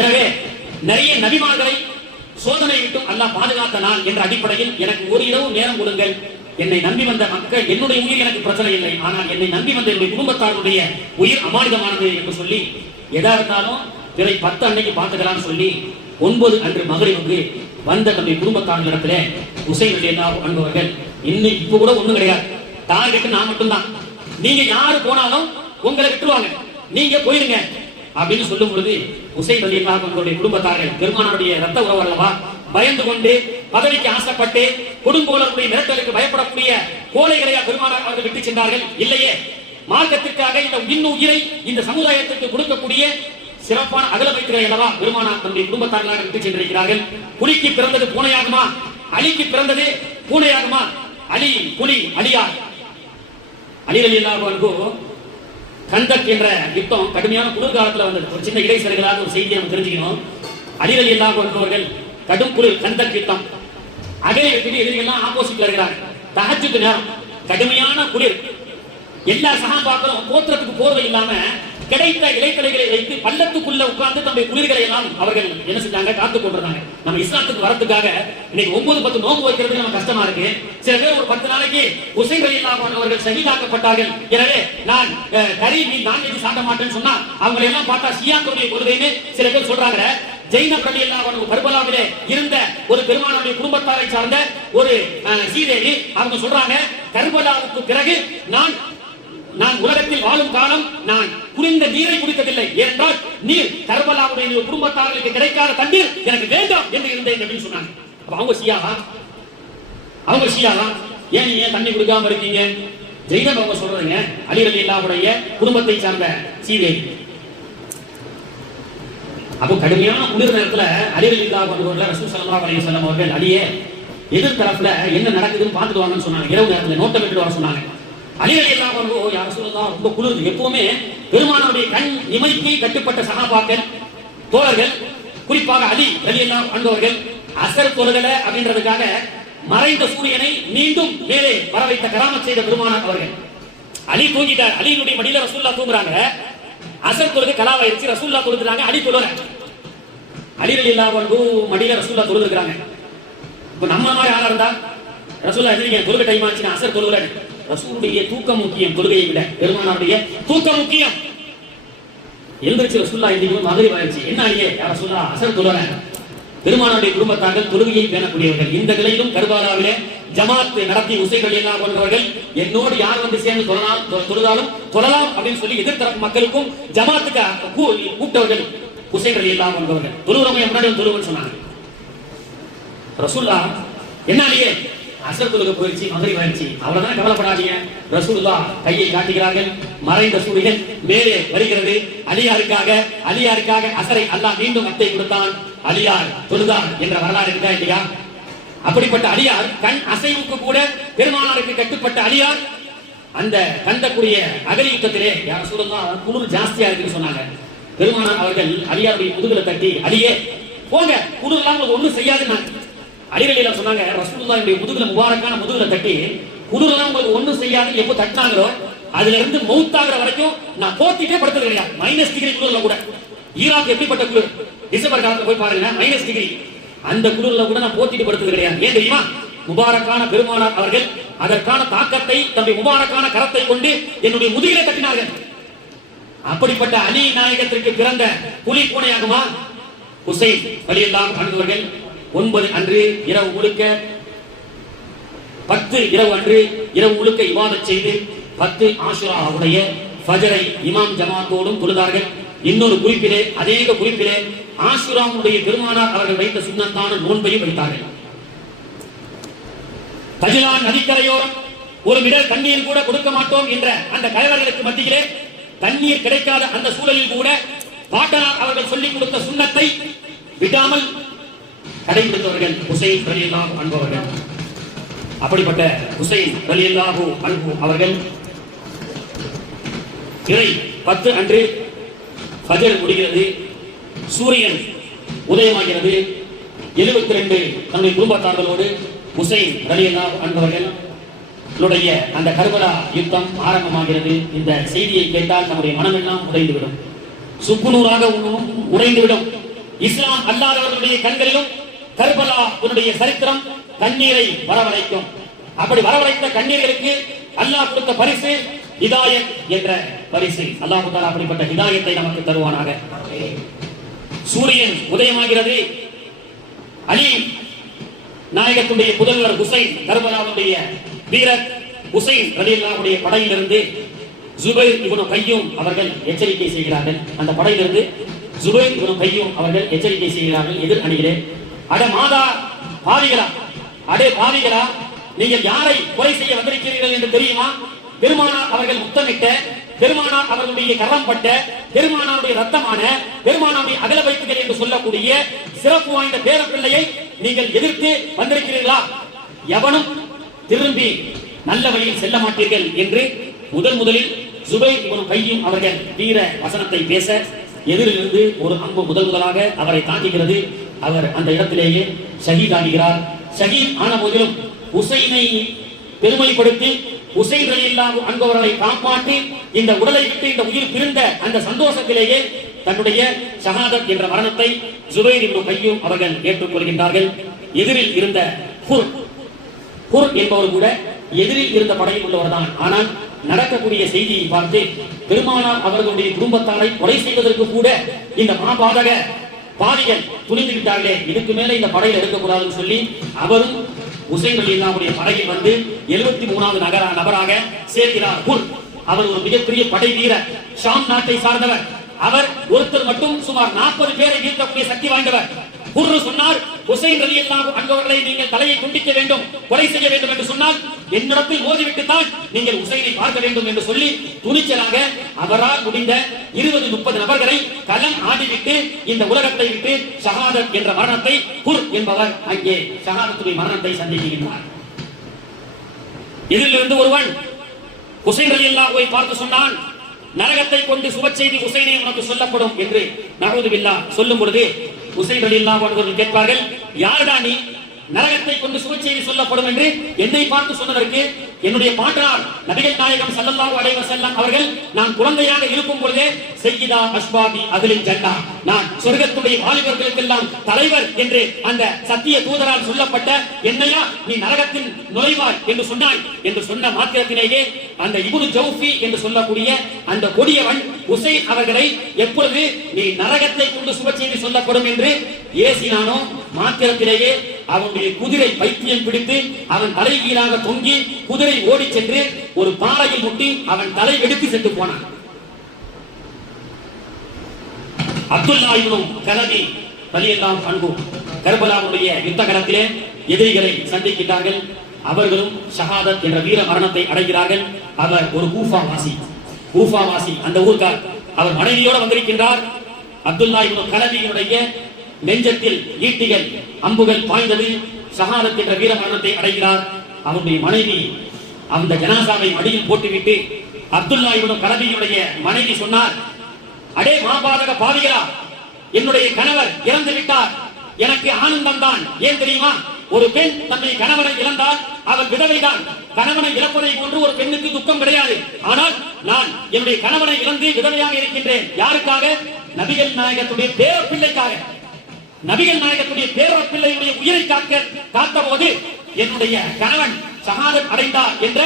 எனவே நிறைய நபிமார்களை சோதனை விட்டும் அல்லாஹ் பாதுகாத்த நாள் என்ற அடிப்படையில் எனக்கு ஒரு இரவு நேரம் கொடுங்கள், என்னை நம்பி வந்த மக்கள், என்னுடைய உயிர் எனக்கு பிரச்சனை இல்லை, ஆனால் என்னை நம்பி வந்த என்னுடைய குடும்பத்தாருடைய உயிர் அமானிதமானது என்று சொல்லி, எதா இருந்தாலும் பிறை 10 அன்னைக்கு பார்த்துக்கலாம்னு சொல்லி 9 அன்று மகரிபுக்கு வந்த நம்முடைய குடும்பத்தார்களிடத்திலே ஹுசைன் ரலியல்லாஹு அன்ஹு அவர்கள், இன்னும் இப்ப கூட ஒண்ணும் கிடையாது, டார்கெட் நான் மட்டும்தான், நீங்க யாரு போனாலும் உங்களை விட்டுருவாங்க, நீங்க போயிருங்க அப்படின்னு சொல்லும் பொழுது ஹுசைன் ரலியல்லாஹு அன்ஹுடைய குடும்பத்தார்கள், பெருமானாருடைய ரத்த உறவு அல்லவா, பயந்து கொண்டு பதவிக்கு ஆசைப்பட்டு கொடுங்கோலருடைய மிரட்டலுக்கு பயப்படக்கூடிய கோழைகளையா பெருமானார் அவர்கள் விட்டு சென்றார்கள்? இல்லையே, மார்க்கத்திற்காக இந்த இன்னுயிரை இந்த சமுதாயத்திற்கு கொடுக்கக்கூடிய சிறப்பான அகல வைத்திரை அல்லவா பெருமானார் தன்னுடைய குடும்பத்தார்களாக விட்டு சென்றிருக்கிறார்கள். புலிக்கு பிறந்தது பூனையாகுமா, அலிக்கு பிறந்தது பூனையாகுமா? அலி புலி, அலியார். அலி ரலியல்லாஹு அன்ஹு கந்தக் என்ற யுத்தம் கடுமையான குளிர்காலத்துல வந்தது. ஒரு சின்ன இடைச்சல்களாக ஒரு செய்தியை நம்ம தெரிஞ்சுக்கணும். அலி ரலியல்லாஹு அன்ஹு அவர்கள் கடும் குளிர் கந்தக் யுத்தம், அகலை வெட்டி எதிரிகள்லாம் ஆப்போசிட்ல இருக்கிறாங்க. தஹஜ்ஜுத் நேரம், கடுமையான குளிர். எல்லா சகாபாக்களும் போத்திரத்துக்கு போர்வை இல்லாம கிடைத்த இலைத்தலைகளை வைத்து பள்ளத்துக்குள்ள உட்கார்ந்து தம்முடைய குளிர்களை எல்லாம் அவர்கள் என்ன செஞ்சாங்க, காத்துக் கொண்டிருந்தாங்க. நம்ம இஸ்லாத்துக்கு வரதுக்காக இன்னைக்கு 9-10 நோன்பு வைக்கிறது நம்ம கஷ்டமா இருக்கு. சில பேர் ஒரு 10 நாளைக்கு உசைன் ரலியல்லாஹு அன்ஹு அவர்கள் ஷஹீதாக்கப்பட்டார்கள், எனவே நான் கறி மீன் நான்வெஜ் சாப்பிட மாட்டேன்னு சொன்னா அவங்களை எல்லாம் பார்த்தா ஷியாக்களுடைய கொள்கைன்னு சில பேர் சொல்றாங்க. ஜெய்னப் ரலியல்லாஹு அன்ஹு கர்பலாவிலே இருந்த ஒரு பெருமானுடைய குடும்பத்தாரை சார்ந்த ஒரு சீதேவி, அவங்க சொல்றாங்க, கர்பலாவுக்கு பிறகு நான் உலகத்தில் வாழும் காலம் நான் குளிர்ந்த நீரை குடித்ததில்லை, ஏனென்றால் நீர் கர்பலாவுடைய குடும்பத்தார்களுக்கு கிடைக்காத தண்ணீர் எனக்கு வேண்டாம் என்று இருந்தேன் அப்படின்னு சொன்னாங்க. அவங்க ஷியாவா ஏன் நீங்க தண்ணி குடிக்காம இருக்கீங்க? ஜெய்னப் அவங்க சொல்றதுங்க, அலி ரலியல்லாஹுடைய குடும்பத்தை சார்ந்த சீதேவி. அப்போ கடுமையான குளிர் நேரத்துல அலி ரலியல்லாஹு அன்ஹு ரசூல் ஸல்லல்லாஹு அலைஹி வஸல்லம் அவர்கள் அலியே எதிர் தரப்புல என்ன நடக்குதுன்னு பார்த்துட்டு வாங்கன்னு சொன்னாங்க. இரவு நேரத்துல நோட்டம் எடுத்துட்டு வர சொன்னாங்க. அலி ரலியல்லாஹு அன்ஹு யா ரசூலல்லாஹ் ரொம்ப குளிர். எப்பவுமே பெருமானாருடைய கண் இமைக்கு கட்டுப்பட்ட சஹாபாக்கள் தோழர்கள், குறிப்பாக அலி ரலியல்லாஹு அன்ஹு அவர்கள் அஸர் தொழுகல அப்படின்றதுக்காக மறைந்த சூரியனை மீண்டும் மேலே வர வைத்த கராமத் செய்த பெருமானார் அவர்கள். அலி தூங்கிட்டார், அலியினுடைய மடியில ரசூலுல்லாஹ் தூங்குறாங்க. அஸர் தொழுகை கலாவாயிருச்சு, ரசூலுல்லாஹ் தொழுகிறாங்க, அலி தொழுற. அலி ரலியல்லாஹு அன்ஹு மடியில ரசூலுல்லாஹ் தொழுகிறாங்க. இப்ப நம்ம மாதிரி ஆளா இருந்தா ரசூலுல்லாஹ் எதிரிங்க தொழுகை டைம் ஆச்சுன்னா அஸர் தொழுகல. ரசூலுடைய தூக்கம் முக்கியம், தொழுகையை விட பெருமானாருடைய தூக்கம் முக்கியம். எழுந்திருச்சு ரசூலுல்லாஹ் எதிரிங்க மகரிப் ஆயிடுச்சு, என்ன அலியே யா ரசூலுல்லாஹ் அஸர் தொழுற. பெருமானாருடைய குடும்பத்தார்கள் தொழுகையை பேணக்கூடியவர்கள். இந்த நிலையிலும் கர்பலாவிலே ஜமாத் நடத்தி உசைன் ரலியல்லாஹு அன்ஹு அவர்கள் என்னோடு யார் வந்து சேர்ந்து தொழுதாலும் தொழலாம் அப்படின்னு சொல்லி எதிர்த்தரப்பு மக்களுக்கும் ஜமாத்துக்கு கூப்பிட்டவர்கள் உசைன் ரலியல்லாஹு அன்ஹு அவர்கள். தொழுகிறவங்க முன்னாடி தொழுவன்னு சொன்னாங்க. ரசூலுல்லாஹ் என்ன அலியே அஸர் தொழுகை போயிடுச்சு, மகரிப் ஆயிடுச்சு, அவ்வளவுதான், கவலைப்படாதீங்க. ரசூலுல்லாஹ் கையை காட்டுகிறார்கள், மறைந்த சூரியன் மேலே வருகிறது. அலியாருக்காக அஸரை அல்லாஹ் மீண்டும் அத்தை கொடுத்தான். அலியார் தொழுதார் என்ற வரலாறு இருக்கா இல்லையா? அப்படிப்பட்ட அலியார் கண் அசைவுக்கு கூட பெருமானாருக்கு கட்டுப்பட்ட அலியார் அந்த கந்தக்கூடிய அகலி யுத்தத்திலே யா ரசூலுல்லாஹ் குளிர் ஜாஸ்தியா இருக்குன்னு சொன்னாங்க. பெருமானார் அவர்கள் அலியாருடைய முதுகுல தட்டி, அலியே போங்க, குளிர் எல்லாம் ஒண்ணும் செய்யாதுன்னு அலி ரலியல்லாஹு சொன்னாங்க. ரசூலுல்லாஹ்வுடைய முதுகுல முபாரக்கான முதுகுல தட்டி, குளிர் எல்லாம் உங்களுக்கு ஒண்ணும் செய்யாது எப்போ தட்டினாங்களோ அதுல இருந்து மௌத்தாகிற வரைக்கும் நான் போத்திட்டே படுத்தது கிடையாது. -டிகிரி குளிர்ல கூட, ஈராக் எப்படிப்பட்ட குளிர், டிசம்பர் காலத்துல போய் பாருங்க, -டிகிரி, அந்த குளிர்ல கூட நான் போத்திட்டு படுத்தது கிடையாது. ஏன் தெரியுமா? முபாரக்கான பெருமானார் அவர்கள் அதற்கான தாக்கத்தை தன்னுடைய முபாரக்கான கரத்தை கொண்டு என்னுடைய முதுகிலே தட்டினார்கள். அப்படிப்பட்ட அலி நாயகத்திற்கு பிறந்த புலி பூனையாகுமா உசைன் ரலியல்லாஹு அன்ஹு அவர்கள் 9 அன்று இரவு முழுக்க 10 இரவு அன்று இரவு முழுக்க இபாதத் செய்து 10 ஆஷுராவுடைய ஃபஜரை இமாம் ஜமாத்தோடும் தொழுதார்கள். இன்னொரு குறிப்பிலே, அநேக குறிப்பிலே ஆஷுராவுடைய பெருமானார் அவர்கள் வைத்த சுன்னத்தான நோன்பையும் வைத்தார்கள். தஜ்லான் நதிக்கரையோரம் ஒரு மிடர் தண்ணீர் கூட கொடுக்க மாட்டோம் என்ற அந்த கயவர்களுக்கு மத்தியிலே தண்ணீர் கிடைக்காத அந்த சூழலில் கூட பாட்டனார் அவர்கள் சொல்லிக் கொடுத்த சுன்னத்தை விடாமல் கடைபிடித்தவர்கள் உசைன் ரலியல்லாஹு அன்ஹு அவர்கள். அப்படிப்பட்ட உசைன் ரலியல்லாஹு அன்ஹு அவர்கள் இறை 10 அன்று ஃபஜர் முடிகிறது, சூரியன் உதயமாகிறது. 72 தன்னுடைய குடும்பத்தார்களோடு உசைன் ரலியல்லாஹு அன்ஹு அவர்களுடைய அந்த கர்பலா யுத்தம் ஆரம்பமாகிறது. இந்த செய்தியை கேட்டால் நம்முடைய மனமெல்லாம் உடைந்துவிடும், சுக்குநூறாக உடைந்துவிடும். இஸ்லாம் அல்லாதவர்களுடைய கண்களிலும் கர்பலா உன்னுடைய சரித்திரம் கண்ணீரை வரவழைக்கும். அப்படி வரவழைத்த கண்ணீர்களுக்கு அல்லாஹ் கொடுத்த பரிசு ஹிதாயத் என்ற பரிசு. அல்லாஹ் தஆலா அப்படிப்பட்ட ஹிதாயத்தை நமக்கு தருவானாக. சூரியன் உதயமாகிறது. அலி நாயகத்துடைய புதல்வர் ஹுசைன், கர்பலாவுடைய வீரர் ஹுசைன் ரலியல்லாஹுடைய படையிலிருந்து ஜுபைர் இப்னு கய்யூம் அவர்கள் எச்சரிக்கை செய்கிறார்கள். அந்த படையிலிருந்து ஜுபைர் இப்னு கய்யூம் அவர்கள் எச்சரிக்கை செய்கிறார்கள் எதிர் அணியிலே, அட மாதா பாவிகளா, அடே பாவிகளா, நீங்கள் யாரை கொலை செய்ய வந்திருக்கிறீர்கள் என்று தெரியுமா? பெருமானார் அவர்கள் முத்தமிட்ட, பெருமானார் அவர்களுடைய கரம் பட்ட, பெருமானாருடைய ரத்தமான, பெருமானாருடைய அகல வைப்புகள் என்று சொல்லக்கூடிய சிறப்பு வாய்ந்த பேர பிள்ளையை நீங்கள் எதிர்த்து வந்திருக்கிறீர்களா? எவனும் திரும்பி நல்ல வழியில் செல்ல மாட்டீர்கள் என்று முதலில் ஜுபைர் இப்னு கய்யூம் அவர்கள் வீர வசனத்தை பேச, எதிரிலிருந்து ஒரு அம்பு முதலாக அவரை தாக்குகிறது. அவர் அந்த இடத்திலேயே ஷஹீத் ஆகிறார். ஷஹீத் ஆன போதிலும் ஹுசைனை பெருமைப்படுத்தி ஹுசைன் ரலியல்லாஹு அன்ஹு அவர்களை காப்பாற்றி இந்த உடலை விட்டு இந்த உயிர் பிரிந்த அந்த சந்தோஷத்திலேயே தன்னுடைய ஷஹாதத் என்ற மரணத்தை ஜுபைர் இப்னு கய்யூம் அவர்கள் ஏற்றுக்கொள்கின்றார்கள். எதிரில் இருந்த ஹுர் என்பவர் கூட எதிரில் இருந்த படையில் உள்ளவர் தான். ஆனால் நடக்கக்கூடிய செய்தியை பார்த்து பெருமானார் அவர்களுடைய குடும்பத்தாரை கொலை செய்வதற்கு கூட இந்த மாபாதக பாதிகள் துணிந்து விட்டார்களே, இதுக்கு மேல இந்த படையில் எடுக்கக்கூடாதுன்னு சொல்லி அவரும் ஹுசைன் ரலியல்லாஹுடைய படையில் வந்து 73வது நபராக சேர்க்கிறார். ஹுர் அவர் ஒரு மிகப்பெரிய படை வீரர், ஷாம் நாட்டை சார்ந்தவர். அவர் ஒருத்தர் மட்டும் சுமார் 40 பேரை வீழ்த்தக்கூடிய சக்தி வாய்ந்தவர். ஹுர் சொன்னார், ஹுசைன் ரலியல்லாஹு அன்ஹு அவர்களை நீங்கள் தலையை துண்டிக்க வேண்டும், கொலை செய்ய வேண்டும் என்று சொன்னால் என்னிடத்தில் மோதிவிட்டு தான் நீங்கள் ஹுசைனை பார்க்க வேண்டும் என்று சொல்லி துணிச்சலாக அவரால் முடிந்த 20-30 நபர்களை களம் ஆடிவிட்டு இந்த உலகத்தை விட்டு ஷஹாதத் என்ற மரணத்தை ஹுர் என்பவர் அங்கே ஷஹாதத்துடைய மரணத்தை சந்திக்கின்றார். இதிலிருந்து ஒருவன் ஹுசைன் ரலியல்லாஹுவை பார்த்து சொன்னான், நரகத்தை கொண்டு சுப செய்தி ஹுசைனை உனக்கு சொல்லப்படும் என்று நஊது பில்லாஹ் சொல்லும் பொழுது ஹுசைன் ரலியல்லாஹு அன்ஹு கேட்பார்கள், யார்டா நீ, நரகத்தை கொண்டு சுப செய்தி சொல்லப்படும் என்று என்னை பார்த்து சொன்னதற்கு என்னுடைய பாட்டனார் நபிகள் நாயகம் ஸல்லல்லாஹு அலைஹி வஸல்லம் அவர்கள் நான் குழந்தையாக இருக்கும் பொழுதே சய்யிதா அஸ்பாபி அஹ்லில் ஜன்னah, நான் சொர்க்கத்துடைய வாலிபர்களுக்கெல்லாம் தலைவர் என்று அந்த சத்திய தூதரால் சொல்லப்பட்ட என்னையா நீ நரகத்தின் நுழைவாய் என்று சொன்னாய் என்று சொன்ன மாத்திரத்திலேயே அந்த இப்னு ஜௌஃபி என்று சொல்லக்கூடிய அந்த கொடியவன் ஹுசைன் அவர்களை எப்பொழுது நீ நரகத்தை கொண்டு சுப செய்தி சொல்லப்படும் என்று ஏசினானோ மாத்திரத்திலேயே அவனுடைய குதிரை பைத்தியம் பிடித்து அவன் தலைகீழாக தொங்கி குதிரை ஓடி சென்று ஒரு பாறையில் முட்டி அவன் தலை வெடித்து சென்று போனான். அப்துல்லா இப்னு கலபி ரலியல்லாஹு அன்ஹு கர்பலாவுடைய யுத்த களத்திலே எதிரிகளை சந்திக்கிறார்கள். அவர்களும் ஷஹாதத் என்ற வீர மரணத்தை அடைகிறார்கள். அவர் ஒரு கூஃபாவாசி அந்த ஊர்க்கார். அவர் மனைவியோடு வந்திருக்கின்றார். அப்துல்லா இப்னு கலபியினுடைய நெஞ்சத்தில் ஈட்டிகள் அம்புகள் பாய்ந்தது. ஷஹாதத் என்ற வீர மரணத்தை அடைகிறார். அவருடைய மனைவி அந்த ஜனாசாவை மடியில் போட்டுவிட்டு அப்துல்லா இப்னு கலபியினுடைய மனைவி சொன்னார், அடே மாபாதக பாவிகளா, என்னுடைய கணவர் இறந்து விட்டார், எனக்கு ஆனந்தம் தான். ஏன் தெரியுமா, ஒரு பெண் தன்னை கணவனை இழந்தால் அவள் விதவைதான். கணவனை இழப்பதை போன்று ஒரு பெண்ணுக்கு துக்கம் கிடையாது. ஆனால் நான் என்னுடைய கணவனை இழந்து விதவையாக இருக்கின்றேன். யாருக்காக? நபிகள் நாயகத்துடைய பேர பிள்ளைக்காக. நபிகள் நாயகத்துடைய பேர பிள்ளையுடைய உயிரை காத்த போது என்னுடைய கணவன் ஷஹாதத் அடைந்தார் என்ற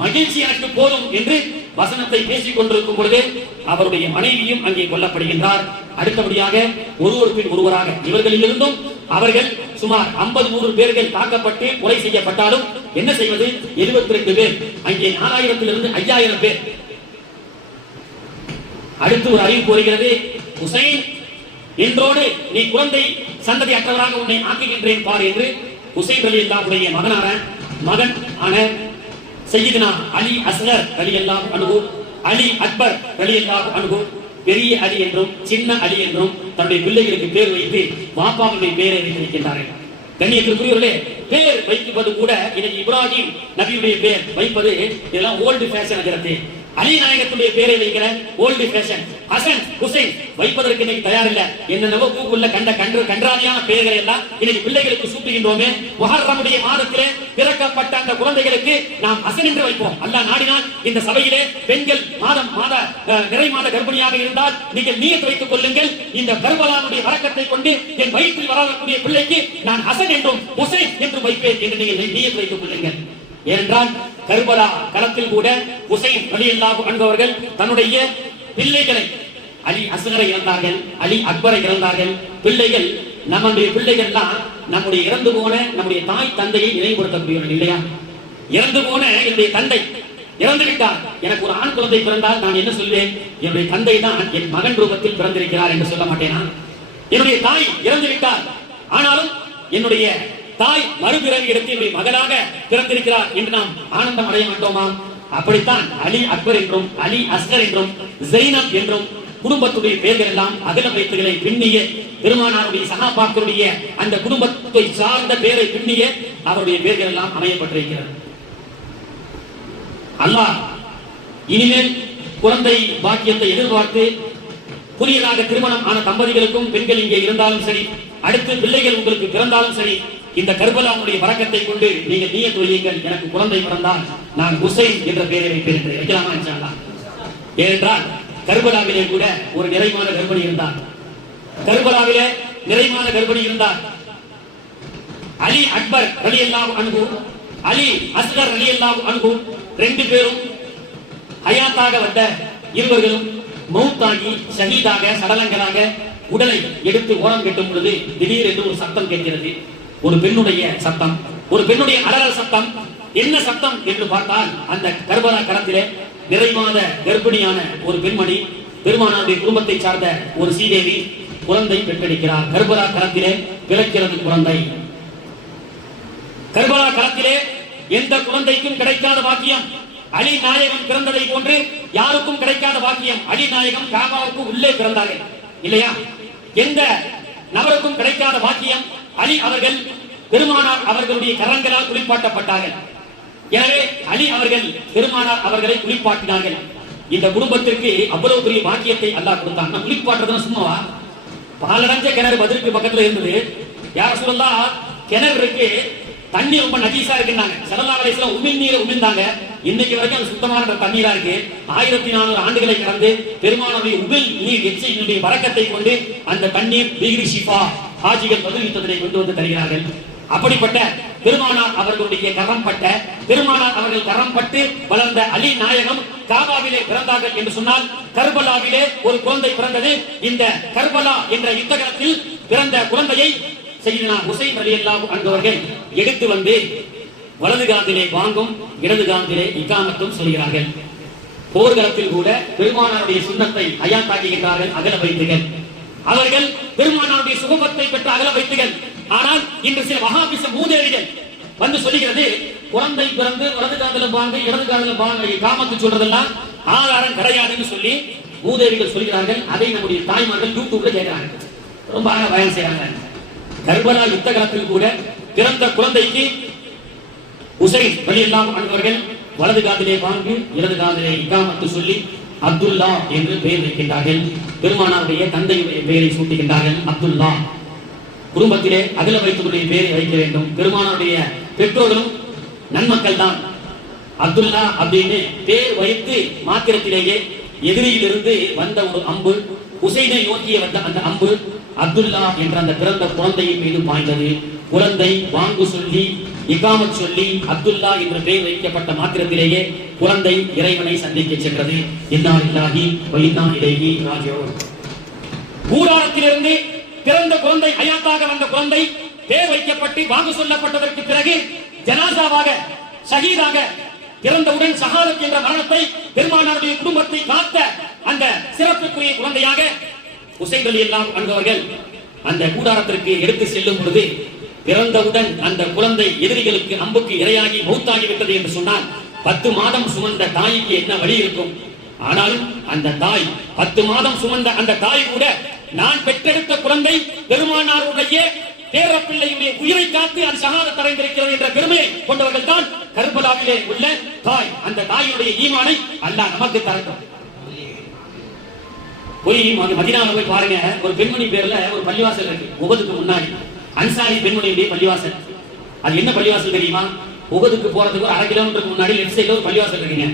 மகிழ்ச்சி எனக்கு போதும் என்று வசனத்தை பேசிக் கொண்டிருக்கும் பொழுது அவருடைய மனைவியும் அங்கே கொல்லப்படுகின்றார். அடுத்தபடியாக ஒருவர் பின் ஒருவராக இவர்களிலிருந்தும் அவர்கள் சுமார் 50-100 பேர்கள் தாக்கப்பட்டு கொலை செய்யப்பட்டாலும் என்ன செய்வது? 72 பேர், அங்கே 4000 5000 பேர். அடுத்து ஒரு அறிவிப்பு வருகிறது, ஹுசைன் என்றோடு நீ குழந்தை சந்ததி அற்றவராக உன்னை ஆக்குகின்றேன் பார் என்று ஹுசைன் ரலியல்லாஹுடைய மகன் ஆன சையதுனா அலி அஸ்கர் ரலியல்லாஹு அன்ஹு, அலி அக்பர் ரலியல்லாஹு அன்ஹு, பெரிய அலி என்றும் சின்ன அலி என்றும் தன்னுடைய பிள்ளைகளுக்கு பேர் வைத்து பாப்பாவுடைய பெயரை வைத்திருக்கின்றார்கள். கண்ணியத்திற்குரியவர்களே, பேர் வைப்பது கூட இன்னைக்கு இப்ராஹிம் நபியுடைய பேர் வைப்பது இதெல்லாம் ஓல்டு ஃபேஷன் ஆகிறது. அலி நாயகத்துடைய பேரை வைக்கிற ஓல்டு ஃபேஷன். ஹசன் ஹுசைன் வைப்பதற்கு இன்னைக்கு தயார் இல்ல. என்னென்னவோ கூகுள்ல கன்றாவியான பெயர்களை எல்லாம் இன்னைக்கு பிள்ளைகளுக்கு சூட்டுகின்றோமே. முஹர்ரமுடைய மாதத்திலே பிறக்கப்பட்ட அந்த குழந்தைகளுக்கு நாம் ஹசன் என்று வைப்போம். அல்லாஹ் நாடினால் இந்த சபையிலே பெண்கள் நிறை மாத கர்ப்பிணியாக இருந்தால் நீங்கள் நியத் வைத்துக் கொள்ளுங்கள், இந்த கர்பலாவுடைய வரக்கத்தை கொண்டு என் வயிற்றில் வரக்கூடிய பிள்ளைக்கு நான் ஹசன் என்றும் ஹுசைன் என்றும் வைப்பேன் என்று நீங்கள் நியத் வைத்துக் கொள்ளுங்கள். ஏனென்றால் கர்பலா களத்தில் கூட ஹுசைன் ரலியல்லாஹு அன்ஹு அவர்கள் தன்னுடைய பிள்ளைகளை அலி அஸ்கரை இறந்தார்கள், அலி அக்பரை இறந்தார்கள். பிள்ளைகள் நம்முடைய பிள்ளைகள் தான் நம்முடைய இறந்து போன நம்முடைய தாய் தந்தையை நினைவுபடுத்தக்கூடியவர்கள் இல்லையா? இறந்து போன என்னுடைய தந்தை இறந்து விட்டார், எனக்கு ஒரு ஆண் குழந்தை பிறந்தால் நான் என்ன சொல்வேன்? என்னுடைய தந்தை தான் என் மகன் ரூபத்தில் பிறந்திருக்கிறார் என்று சொல்ல மாட்டேனா? என்னுடைய தாய் இறந்து விட்டார், ஆனாலும் என்னுடைய தாய் மறுபிறவி எடுத்து என்னுடைய மகனாக பிறந்திருக்கிறார் என்று நாம் ஆனந்தம் அடைய மாட்டோமா? அப்படித்தான் அலி அக்பர் என்றும் அலி அஸ்கர் என்றும் ஜெய்னப் என்றும் குடும்பத்துடைய பெயர்கள் எல்லாம் அகல வைப்புகளை பின்னிய பெருமானாருடைய சஹாபாக்களுடைய அந்த குடும்பத்தை சார்ந்த பெயரை பின்னிய அவருடைய பெயர்கள் எல்லாம் அமையப்பட்டிருக்கிறது. அல்லாஹ் இனிமேல் குழந்தை பாக்கியத்தை எதிர்பார்த்து புதியதாக திருமணம் ஆன தம்பதிகளுக்கும் பெண்கள் இங்கே இருந்தாலும் சரி, அடுத்து பிள்ளைகள் உங்களுக்கு பிறந்தாலும் சரி, இந்த கர்பலாவுடைய வரக்கத்தை கொண்டு நீங்கள் நீயத் வையுங்கள், எனக்கு குழந்தை பிறந்தால் நான் ஹுசைன் என்ற பெயரை வைப்பேன் என்று வைக்கலாமா இன்ஷா அல்லாஹ்? ஏனென்றால் கர்பலாவிலே கூட ஒரு நிறைமான கர்ப்பிணி இருந்தார். கர்பலாவிலே நிறைமான கர்ப்பிணி இருந்தார். அலி அக்பர் ரலியல்லாஹு அன்ஹு, அலி அஸ்கர் ரலியல்லாஹு அன்ஹு, ரெண்டு பேரும் ஹயாத்தாக வந்த இருவர்களும் மௌத்தாகி ஷஹீதாக சடலங்களாக உடலை எடுத்து ஓரம் கட்டும் பொழுது திடீரென்று ஒரு சத்தம் கேட்கிறது. ஒரு பெண்ணுடைய சத்தம், ஒரு பெண்ணுடைய அலறல் சத்தம். என்ன சத்தம் என்று பார்த்தால் அந்த கர்பலா களத்திலே நிறைமாத கர்ப்பிணியான ஒரு பெண்மணி, பெருமானாருடைய குடும்பத்தை சார்ந்த ஒரு சீதேவி குழந்தை பெற்றெடுக்கிறார். கர்பலா களத்திலே பிறக்கிறது குழந்தை. கர்பலா களத்திலே எந்த குழந்தைக்கும் கிடைக்காத பாக்கியம் அலி நாயகம் பிறந்ததை போன்று யாருக்கும் கிடைக்காத பாக்கியம். அலி நாயகம் காபாவுக்கு உள்ளே பிறந்தார்கள் இல்லையா? எந்த நபருக்கும் கிடைக்காத பாக்கியம். அலி அவர்கள் பெருமானார் அவர்களுடைய கரங்களால் குளிப்பாட்டப்பட்டார்கள். எனவே அலி அவர்கள் பெருமானார் அவர்களை குளிப்பாட்டினார்கள். இந்த குடும்பத்திற்கு அவ்வளவு பெரிய பாக்கியத்தை அல்லாஹ் கொடுத்தான். குளிப்பாட்டுறதுன்னு சும்மாவா? பாலடைஞ்ச கிணறு பதிலுக்கு பக்கத்துல இருந்தது. யார் சொல்லலாம், கிணறு இருக்கு, தண்ணி ரொம்ப நஜீஸா இருக்குன்னாங்க. ஸல்லல்லாஹு அலைஹி வஸல்லம் உமிழ்நீரை உமிழ்ந்தாங்க. இன்னைக்கு வரைக்கும் அது சுத்தமான தண்ணீரா இருக்கு. 1400 ஆண்டுகளை கடந்து பெருமானாருடைய உமிழ் நீர் எச்சையினுடைய வரக்கத்தை கொண்டு அந்த தண்ணீர் பிகிரி ஷிஃபா ஹாஜிகள் பதிலுத்ததை கொண்டு வந்து தருகிறார்கள். அப்படிப்பட்ட பெருமானார் அவர்களுடைய கரம் பட்ட, பெருமானார் அவர்கள் கரம் பட்டு வளர்ந்த அலி நாயகம் காபாவிலே பிறந்தார்கள் என்று சொன்னால் கர்பலாவிலே ஒரு குழந்தை பிறந்தது. இந்த கர்பலா என்ற யுத்தகலத்தில் பிறந்த குழந்தையை சையதுனா ஹுசைன் ரலியல்லாஹு அன்ஹு அவர்கள் எடுத்து வந்து வலது காதிலே வாங்கும், இடது காதிலே இகாமத்தும் சொல்கிறார்கள். போர்க்களத்தில் கூட பெருமானாருடைய சுன்னத்தை ஹயாத்தாக்குகிறார்கள், அகல வைத்துகள். அவர்கள் பெருமானாருடைய சுகபத்தை பெற்ற அகல வைத்துகள். ஆனால் இன்று சில வஹாபிச மூதேவிகள் வந்து சொல்லுகிறது, குழந்தை பிறந்து வலது காதில வாங்க, இடது காதில வாங்க இகாமத்து சொல்றதெல்லாம் ஆதாரம் கிடையாதுன்னு சொல்லி மூதேவிகள் சொல்கிறார்கள். அதை நம்முடைய தாய்மார்கள் யூடியூப்ல கேட்கிறாங்க, ரொம்ப அழகா பயன் செய்யறாங்க. கர்பலா யுத்த காலத்தில் கூட பிறந்த குழந்தைக்கு ஹுசைன் ரலியல்லாஹு அன்ஹு அவர்கள் வலது காதிலே வாங்கி இடது காதிலே இகாமத்து சொல்லி அப்துல்லா என்று பெயர் வைக்கின்றார்கள். பெருமானாருடைய தந்தையுடைய பெயரை சூட்டுகின்றார்கள் அப்துல்லா. குடும்பத்திலே அகல வைத்துடைய பெயரை வைக்க வேண்டும். பெருமானாருடைய பெற்றோர்களும் நன்மக்கள் தான். அப்துல்லா அப்படின்னு பேர் வைத்து மாத்திரத்திலேயே எதிரியிலிருந்து வந்த ஒரு அம்பு, ஹுசைனை நோக்கிய வந்த அந்த அம்பு அப்துல்லா என்ற அந்த பிறந்த குழந்தையின் மீது பாய்ந்தது. குழந்தை வாங்கு சொல்லி இகாமத் சொல்லி அப்துல்லா என்ற பெயர் வைக்கப்பட்ட மாத்திரத்திலேயே குழந்தை இறைவனை சந்திக்க சென்றது. இன்னா லில்லாஹி வ இன்னா இலைஹி ராஜிஊன். கூடாரத்திலிருந்து பிறந்த குழந்தை, ஹயாத்தாக வந்த குழந்தை பெயர் வைக்கப்பட்டு வாங்கு சொல்லப்பட்டதற்கு பிறகு ஜனாசாவாக ஷஹீதாக பிறந்தவுடன் ஷஹாதத் என்ற மரணத்தை பெருமானாருடைய குடும்பத்தை காத்த அந்த சிறப்புக்குரிய குழந்தையாக ஹுசைன் ரலியல்லாஹு அன்ஹு அவர்கள் அந்த கூடாரத்திற்கு எடுத்து செல்லும் பொழுது பிறந்தவுடன் அந்த குழந்தை எதிரிகளுக்கு அம்புக்கு இரையாகி மௌத்தாகி விட்டது என்று சொன்னால் 10 மாதம் சுமந்த தாய்க்கு என்ன வழி இருக்கும்? ஆனாலும் அந்த தாய் 10 மாதம் சுமந்த அந்த தாய் கூட நான் பெற்றெடுத்த குழந்தை பெருமானாருடைய பேரப்பிள்ளையுடைய உயிரை காத்து அது ஷஹாதத் அடைந்திருக்கிறது என்ற பெருமையை கொண்டவர்கள் தான் கர்பலாவிலே உள்ள தாய். அந்த தாயுடைய ஈமானை அல்லாஹ் நமக்கு தரட்டும். போய் மதீனாவுல போய் பாருங்க, ஒரு பெண்மணி பேர்ல ஒரு பள்ளிவாசல் இருக்கு உஹதுக்கு முன்னாடி. அன்சாரி பெண்மணியுடைய பள்ளிவாசல். அது என்ன பள்ளிவாசல் தெரியுமா? உஹதுக்கு போறதுக்கு ஒரு 1/2 கிலோமீட்டருக்கு முன்னாடி லெஃப்ட் சைடுல ஒரு பள்ளிவாசல் இருக்குங்க.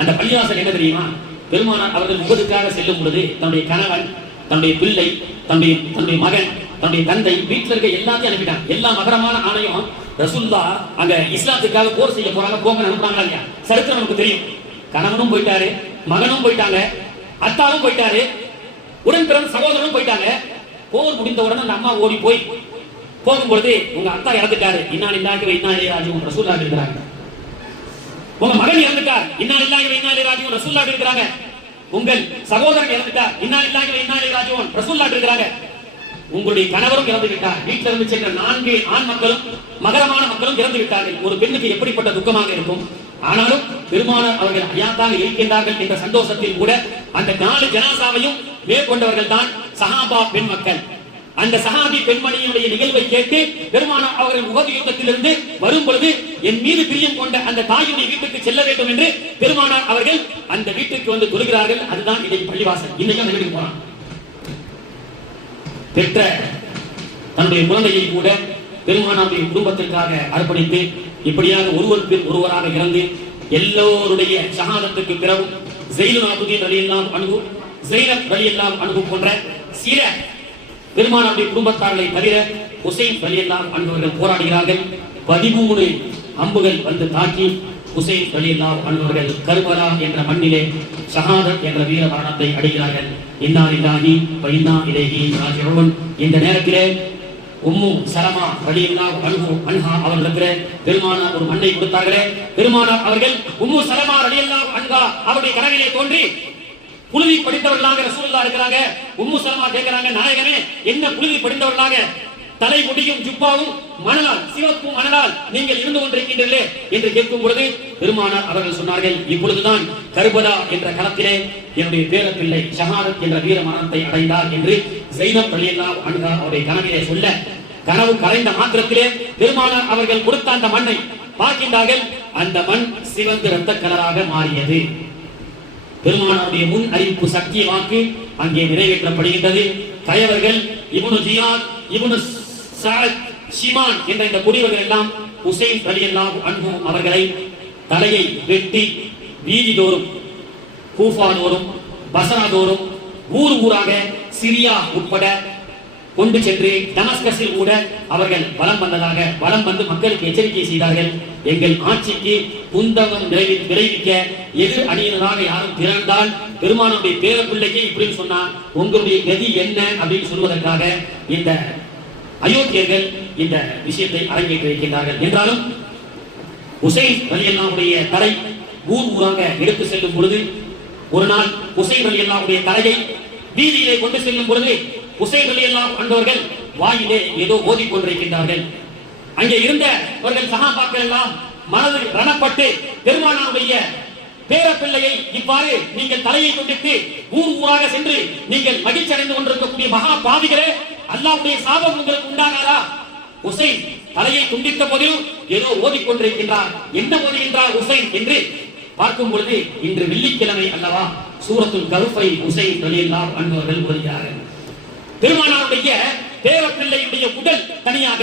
அந்த பள்ளிவாசல் என்ன தெரியுமா? பெருமானார் அவர்கள் உஹதுக்காக செல்லும் பொழுது தன்னுடைய கணவன், தன்னுடைய பிள்ளை, தன்னுடைய மகன், தன்னுடைய தந்தை, வீட்டுல இருக்க எல்லாத்தையும் அனுப்பிட்டாங்க. எல்லா மகரமான ஆணையம் ரசூலுல்லாஹ் அங்க இஸ்லாத்துக்காக போர் செய்ய போறாங்க, போங்க அனுப்புறாங்க இல்லையா? சரித்திரம் நமக்கு தெரியும். கணவனும் போயிட்டாரு, மகனும் போயிட்டாங்க, அத்தாவும் போயிட்டாரு, உடன் பிறந்த சகோதரனும் போயிட்டாங்க. போர் முடிந்த உடனே அந்த அம்மா ஓடி போய் போகும்பொழுது உங்க அத்தா இறந்துட்டாரு, இன்னா லில்லாஹி வ இன்னா இலைஹி ராஜிஊன் ரசூலுல்லாஹ் இருக்கிறாங்க. உங்க மகன் இறந்துட்டார், இன்னா லில்லாஹி வ இன்னா இலைஹி ராஜிஊன் ரசூலுல்லாஹ் இருக்கிறாங்க. உங்கள் சகோதரன் இறந்துட்டார், இன்னா லில்லாஹி வ இன்னா இலைஹி ராஜிஊன் ரசூலுல்லாஹ் இருக்கிறாங்க. உங்களுடைய கணவரும் இறந்து விட்டார், வீட்டில் இருந்து சென்ற 4 ஆண் மக்களும் மகரமான மக்களும் இறந்து விட்டார்கள். ஒரு பெண்ணுக்கு எப்படிப்பட்ட துக்கமாக இருக்கும்? ஆனாலும் பெருமானார் அவர்கள் ஹயாத்தாக இருக்கின்றார்கள் என்ற சந்தோஷத்தில் கூட அந்த 4 ஜனாசாவையும் மேற்கொண்டவர்கள் தான் சஹாபா பெண் மக்கள். அந்த சஹாபி பெண்மணியினுடைய நிகழ்வை கேட்டு பெருமானார் அவர்கள் உஹது யுத்தத்திலிருந்து வரும் பொழுது என் மீது பிரியம் கொண்ட அந்த தாயுடைய வீட்டுக்கு செல்ல வேண்டும் என்று பெருமானார் அவர்கள் அந்த வீட்டுக்கு வந்து தொழுகிறார்கள். அதுதான் இன்னைக்கு பள்ளிவாசல். இன்னைக்கு அந்த வீட்டுக்கு போறான். பெற்ற தன்னுடைய குழந்தையை கூட பெருமானாருடைய குடும்பத்திற்காக அர்ப்பணித்து இப்படியாக ஒருவருக்கு ஒருவராக இறந்து எல்லோருடைய ஷஹாதத்துக்கு பிறகு ஸைனுல் ஆபிதீன் ரலியல்லாஹு அன்ஹு, ஸைனப் ரலியல்லாஹு அன்ஹு போன்ற சில பெருமானாருடைய குடும்பத்தார்களை தவிர ஹுசைன் ரலியல்லாஹு அன்ஹு அவர்கள் போராடுகிறார்கள். 13 அம்புகள் வந்து தாக்கி ஹுசைன் ரலியல்லாஹு அன்ஹு அவர்கள் கர்பலா என்ற மண்ணிலே ஷஹாதத் என்ற வீர மரணத்தை அடைகிறார்கள். இன்னா லில்லாஹி வ இன்னா இலைஹி ராஜிஊன். இந்த நேரத்திலே உம்மு சலமா ரலியல்லாஹு அன்ஹா அவர்களுக்கு பெருமானார் ஒரு மண்ணை கொடுத்தார்களே, பெருமானார் அவர்கள் உம்மு சலமா ரலியல்லாஹு அன்ஹா அவருடைய கனவிலே தோன்றி புழுதி படித்தவர்களாக ரசூலுல்லாஹ் இருக்கிறாங்க. உம்மு சலமா கேட்கிறாங்க, நாயகமே என்ன புழுதி படித்தவர்களாக தலை முடியும் ஜுப்பாவும் மணலால் சிவப்பும் மணலால் நீங்கள் இருந்து கொண்டிருக்கின்றீர்களே என்று கேட்கும் பொழுது பெருமானார் அவர்கள் சொன்னார்கள், இப்பொழுதுதான் கர்பலா என்ற களத்திலே என்னுடைய பேரப்பிள்ளை ஷஹாதத் என்ற வீர மரணத்தை அடைந்தார் என்று ஸைனப் ரலியல்லாஹு அன்ஹா அவருடைய கனவிலே சொல்ல, கனவு கலைந்த மாத்திரத்திலே பெருமானார் அவர்கள் கொடுத்த அந்த மண்ணை பார்க்கின்றார்கள். அந்த மண் சிவந்து இரத்த கலராக மாறியது. பெருமானாருடைய முன் அறிவிப்பு சக்திய வாக்கு அங்கே நிறைவேற்றப்படுகின்றது. கயவர்கள் இப்னு ஜியாத், இப்னு சஅத், ஷிமான் என்ற இந்த குடிவர்கள் எல்லாம் ஹுசைன் ரலியல்லாஹு அன்ஹு அவர்களை தலையை வெட்டி வீதி தோறும், கூஃபா தோறும், பஸ்ரா தோறும், ஊர் ஊராக சிரியா உட்பட கொண்டு சென்று டமஸ்கஸில் கூட அவர்கள் வலம் வந்து மக்களுக்கு எச்சரிக்கை செய்தார்கள். எங்கள் ஆட்சிக்கு குந்தகம் விளைவிக்க எதிர் அணியினராக யாரும் திரண்டால் பெருமானுடைய பேரப்பிள்ளைக்கு இப்படின்னு சொன்னா உங்களுடைய கதி என்ன அப்படின்னு சொல்வதற்காக இந்த அயோத்தியர்கள் இந்த விஷயத்தை அரங்கேற்றி வைக்கின்றார்கள். என்றாலும் ஹுசைன் ரலியல்லாஹுடைய தலை ஊர் ஊராக எடுத்து செல்லும் பொழுது, ஒரு நாள் ஹுசைன் ரலியல்லாஹுடைய தலையை வீதியிலே கொண்டு செல்லும் பொழுது ஹுசைன் ரலியல்லாஹு அன்ஹு வாயிலே ஏதோ ஓதிக் கொண்டிருக்கின்றார்கள். அங்கே இருந்தவர்கள் சஹாபாக்கள் எல்லாம் மனது ரணப்பட்டு பெருமானாருடைய பேரப்பிள்ளையை இவ்வாறு நீங்கள் தலையை கொண்டிட்டு ஊர் ஊராக சென்று நீங்கள் மகிழ்ச்சி அடைந்து கொண்டிருக்கக்கூடிய மகா பாவிகளே, அல்லாஹ்வுடைய சாபம் உங்களுக்கு உண்டாகாதா? ஹுசைன் தலையை துண்டித்த போதிலும் ஏதோ ஓதிக் கொண்டிருக்கின்றார். என்ன ஓதுகின்றார் ஹுசைன் என்று பார்க்கும் பொழுது இன்று வெள்ளிக்கிழமை அல்லவா, சூரத்துல் கஹ்ஃபை ஹுசைன் ரலியல்லாஹு அன்ஹு அவர்கள் ஓதுகிறார்கள். பெருமானாருடைய பேரப்பிள்ளையுடைய உடல் தனியாக,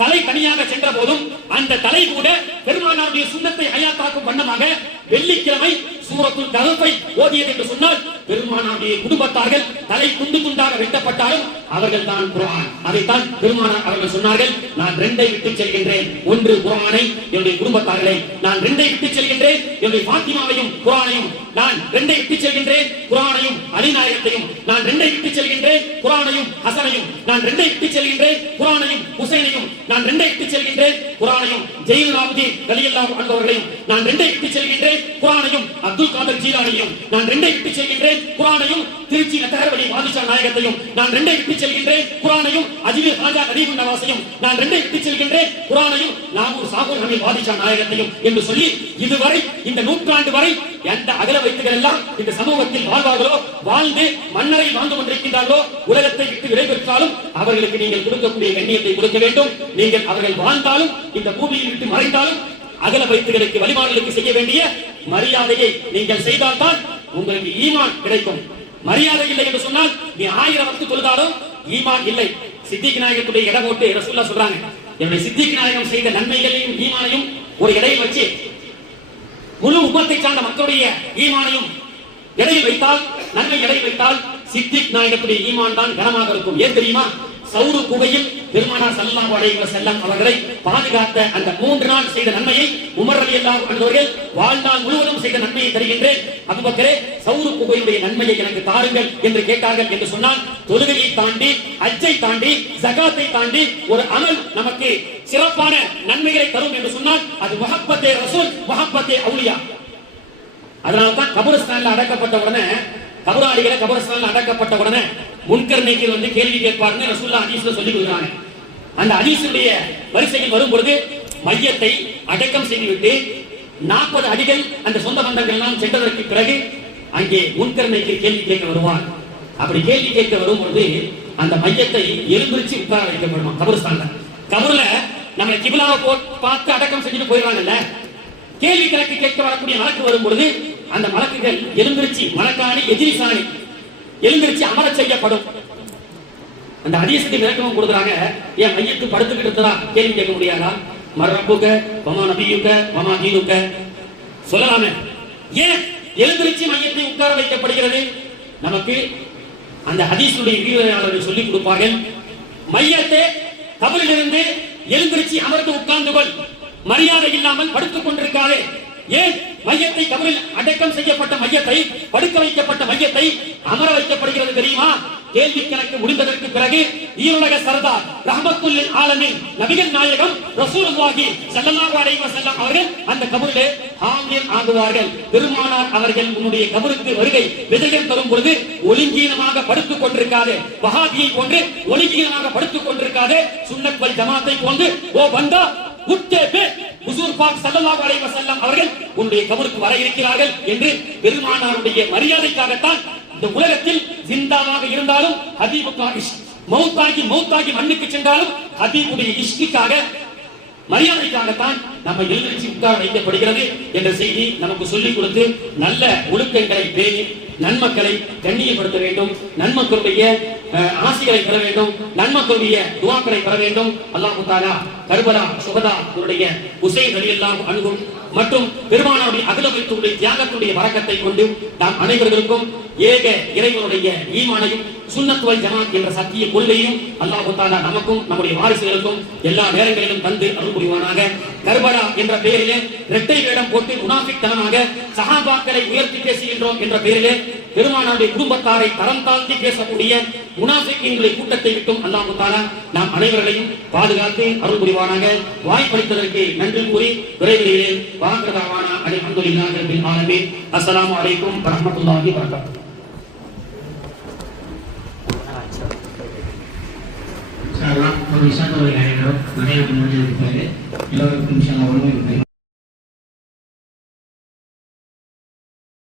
தலை தனியாக சென்ற போதும் அந்த தலை கூட பெருமானாருடைய சுன்னத்தை ஹயாத்தாக்கும் வண்ணமாக வெள்ளிக்கிழமை சூரத்துல் கஹ்ஃபை ஓதியது என்று சொன்னால் பெருமானாருடைய குடும்பத்தார்கள் தலை துண்டு துண்டாக வெட்டப்பட்டாலும் அவர்கள் தான் குர்ஆன். அதைத்தான் பெருமானார் அவர்கள் சொன்னார்கள், நான் 2ஐ விட்டு செல்கின்றேன். ஒன்று குர்ஆனை, என்னுடைய குடும்பத்தார்களை நான் 2ஐ விட்டு செல்கின்றேன். என்னுடைய ஃபாத்திமாவையும் குர்ஆனையும் நான் 2ஐ விட்டு செல்கின்றேன். குர்ஆனையும் அலிநாயகத்தையும் நான் 2ஐ விட்டு செல்கின்றேன். குர்ஆனையும் ஹசனையும் நான் 2ஐ விட்டு செல்கின்றேன். குர்ஆனையும் ஹுசைனையும் நான் 2ஐ விட்டு செல்கின்றேன். குர்ஆனையும் ஸைனுல் ஆபிதீன் ரலியல்லாஹு அன்ஹு அவர்களையும் நான் 2ஐ விட்டு செல்கின்றேன். குர்ஆனையும் அப்துல் காதர் ஜீலானியையும் நான் 2ஐ விட்டு செல்கின்றேன். குர்ஆனையும் திருச்சி நத்தகரவடி வாதிஷா நாயகத்தையும் நான் 2ஐ விட்டு செல்கின்றேன். குர்ஆனையும் அஜ்மீர் ராஜா கரீம் நவாஸையும் நான் 2ஐ விட்டு செல்கின்றேன். குர்ஆனையும் நாகூர் சாகுல் ஹமீத் வாதிஷா நாயகத்தையும் என்று சொல்லி இதுவரை இந்த நூற்றாண்டு வரை எந்த அகல வைத்துகள் எல்லாம் இந்த சமூகத்தில் வாழ்வார்களோ, வாழ்ந்து மன்னரை வாழ்ந்து கொண்டிருக்கின்றார்களோ, உலகத்தை விட்டு விடைபெற்றாலும் அவர்களுக்கு நீங்கள் கொடுக்கக்கூடிய கண்ணியத்தை கொடுக்க வேண்டும். நீங்கள் அவர்கள் வாழ்ந்தாலும் இந்த பூமியில் விட்டு மறைந்தாலும் அகல வைத்துகளுக்கு வழிபாடுகளுக்கு செய்ய வேண்டிய மரியாதையை நீங்கள் செய்தால்தான் உங்களுக்கு ஈமான் கிடைக்கும். மரியாதை இல்லை என்று சொன்னால் நீ 1000 வக்து தொழுதாலும் ஈமான் இல்லை. சித்திக் நாயகத்துடைய இடம் போட்டு ரசூலுல்லாஹ் சொல்றாங்க, என்னுடைய சித்திக் நாயகம் செய்த நன்மைகளையும் ஈமானையும் ஒரு இடையில் வச்சு முழு உம்மத்தை சார்ந்த மக்களுடைய ஈமானையும் இடையில் வைத்தால், நன்மை இடையில் வைத்தால் சித்திக் நாயகத்துடைய ஈமான் தான் கனமாக இருக்கும். ஏன் தெரியுமா? சௌரு குகையில் பெருமானார் ஸல்லல்லாஹு அலைஹி வஸல்லம் அவர்களை பாதுகாத்த அந்த 3 நாள் செய்த நன்மையை உமர் ரலியல்லாஹு அன்ஹு அவர்கள் வாழ்நாள் முழுவதும் செய்த நன்மையை தருகின்றேன். அபூபக்கரே, சௌரு குகையுடைய நன்மையை எனக்கு தாருங்கள் என்று கேட்டார்கள் என்று சொன்னால், தொழுகையை தாண்டி, ஹஜ்ஜை தாண்டி, ஜகாத்தை தாண்டி ஒரு அமல் நமக்கு சிறப்பான நன்மைகளை தரும் என்று சொன்னால் அது முஹப்பத்தே ரசூல், முஹப்பத்தே அவுலியா. அதனால்தான் கபரஸ்தான்ல அடக்கப்பட்ட உடனே, கபராளிகளை கபரஸ்தான்ல அடக்கப்பட்ட உடனே முன்கர் நக்கீர் வந்து கேள்வி கேட்பார்னு ரசூலுல்லாஹ் ஹதீஸ்ல சொல்லி கொடுக்குறாங்க. அந்த ஹதீஸுடைய வரிசையில் வரும் பொழுது மையத்தை அடக்கம் செய்துவிட்டு 40 அடிகள் அந்த சொந்த பந்தங்கள் எல்லாம் சென்றதற்கு பிறகு அங்கே முன்கர் நக்கீர் கேள்வி கேட்க வருவார். அப்படி கேள்வி கேட்க வரும் பொழுது அந்த மையத்தை எலும்பிரிச்சு உட்கார வைக்கப்படுமா கபரஸ்தான்ல. கபர்ல நம்ம கிபிலாவை பார்த்து அடக்கம் செஞ்சுட்டு போயிடறாங்கல்ல, கேள்வி கணக்கு கேட்க வரக்கூடிய மலக்கு வரும் பொழுது அந்த மலக்குகள் எலும்பிரிச்சு, மலக்காணி எதிரிசாணி எலும்பிரிச்சு அமர செய்யப்படும். அந்த ஹதீஸுக்கு விளக்கமும் கொடுக்குறாங்க. ஏன் மையத்து படுத்துக்கிட்டு இருந்தா கேள்வி கேட்க முடியாதா? மர்ரப்புக வமா நபியுக வமா தீனுக சொல்லலாமே. ஏன் எழுந்திருச்சு மையத்தை உட்கார வைக்கப்படுகிறது? நமக்கு அந்த ஹதீஸுடைய விரிவுரையாளர்கள் சொல்லிக் கொடுப்பார்கள். மையத்தை கபரிலிருந்து எழுந்திருச்சு அமர்ந்து உட்கார்ந்து கொள், மரியாதை இல்லாமல் படுத்துக் கொண்டிருக்காதே. ஏன் மையத்தை கபரில் அடக்கம் செய்யப்பட்ட மையத்தை, படுக்க வைக்கப்பட்ட மையத்தை அமர வைக்கப்படுகிறது தெரியுமா? கேள்வி கணக்கு முடிந்ததற்கு பிறகு ஈருலக சர்தார் ரஹ்மத்துல் ஆலமீன் நபிகள் நாயகம் ரசூலுல்லாஹி ஸல்லல்லாஹு அலைஹி வஸல்லம் அவர்கள் அந்த கபரிலே ஆமீன் ஆகுவார்கள். பெருமானார் அவர்கள் உன்னுடைய கபருக்கு வருகை விஜயம் தரும் பொழுது ஒளிங்கீனமாக படுத்துக் கொண்டிருக்காதே, வஹாபியை போன்று ஒளிங்கீனமாக படுத்துக் கொண்டிருக்காதே, சுன்னத் வல் ஜமாத்தை போன்று ஓ பந்தா உட்டே பே ஹுசூர் பாக் ஸல்லல்லாஹு அலைஹி வஸல்லம் அவர்கள் உன்னுடைய கபருக்கு வர இருக்கிறார்கள் என்று பெருமானாருடைய மரியாதைக்காகத்தான் இந்த உலகத்தில் ஜிந்தாவாக இருந்தாலும் ஹபீபுக்காக மௌத்தாகி மண்ணுக்கு சென்றாலும் ஹபீபுடைய இஷ்கிக்காக மரியாதைக்காகத்தான் நம்ம எழுந்திருச்சு உட்கார வைக்கப்படுகிறது என்ற செய்தி நமக்கு சொல்லிக் கொடுத்து நல்ல ஒழுக்கங்களை பேணி நன்மக்களை கண்ணியப்படுத்த வேண்டும், நன்மக்களுடைய ஆசிகளை பெற வேண்டும், நன்மக்களுடைய துஆக்களை பெற வேண்டும். அல்லாஹ் தஆலா கர்பலா சுஹதா அவருடைய ஹுசைன் ரலியல்லாஹு அன்ஹு மற்றும் பெருமானாருடைய அகலவைத்துடைய தியாகத்துடைய வரக்கத்தை கொண்டு நாம் அனைவர்களுக்கும் ஏக இறைவனுடைய ஈமானையும் சுன்னத் வல் ஜமாத் என்ற சத்திய கொள்கையும் அல்லாஹ் தஆலா நமக்கும் நம்முடைய வாரிசுகளுக்கும் எல்லா நேரங்களிலும் தந்து அருள் புரிவானாக. கர்பலா என்ற பெயரிலே இரட்டை வேடம் போட்டு முனாஃபிக்தனமாக சஹாபாக்களை உயர்த்தி பேசுகின்றோம் என்ற பெயரிலே பெருமானாருடைய குடும்பத்தாரை தரம் தாழ்த்தி பேசக்கூடிய முனாஃபிக்குகளை கூட்டத்தை விட்டும் அல்லாஹ் தஆலா நாம் அனைவர்களையும் பாதுகாத்து அருள் புரிவானாக. வாய்ப்பளித்ததற்கு நன்றி கூறி விரைவிலே வாங்கதாவானா அல்ஹம்துலில்லாஹி ரப்பில் ஆலமீன். அஸ்ஸலாமு அலைக்கும் வரஹ்மத்துல்லாஹி வபரகாத்துஹு. ஒரு விஷயம் ஒரு அனைவரும் முடிஞ்சதுக்கு பிறகு எல்லோருக்கும் விஷயம் ஒழுங்கு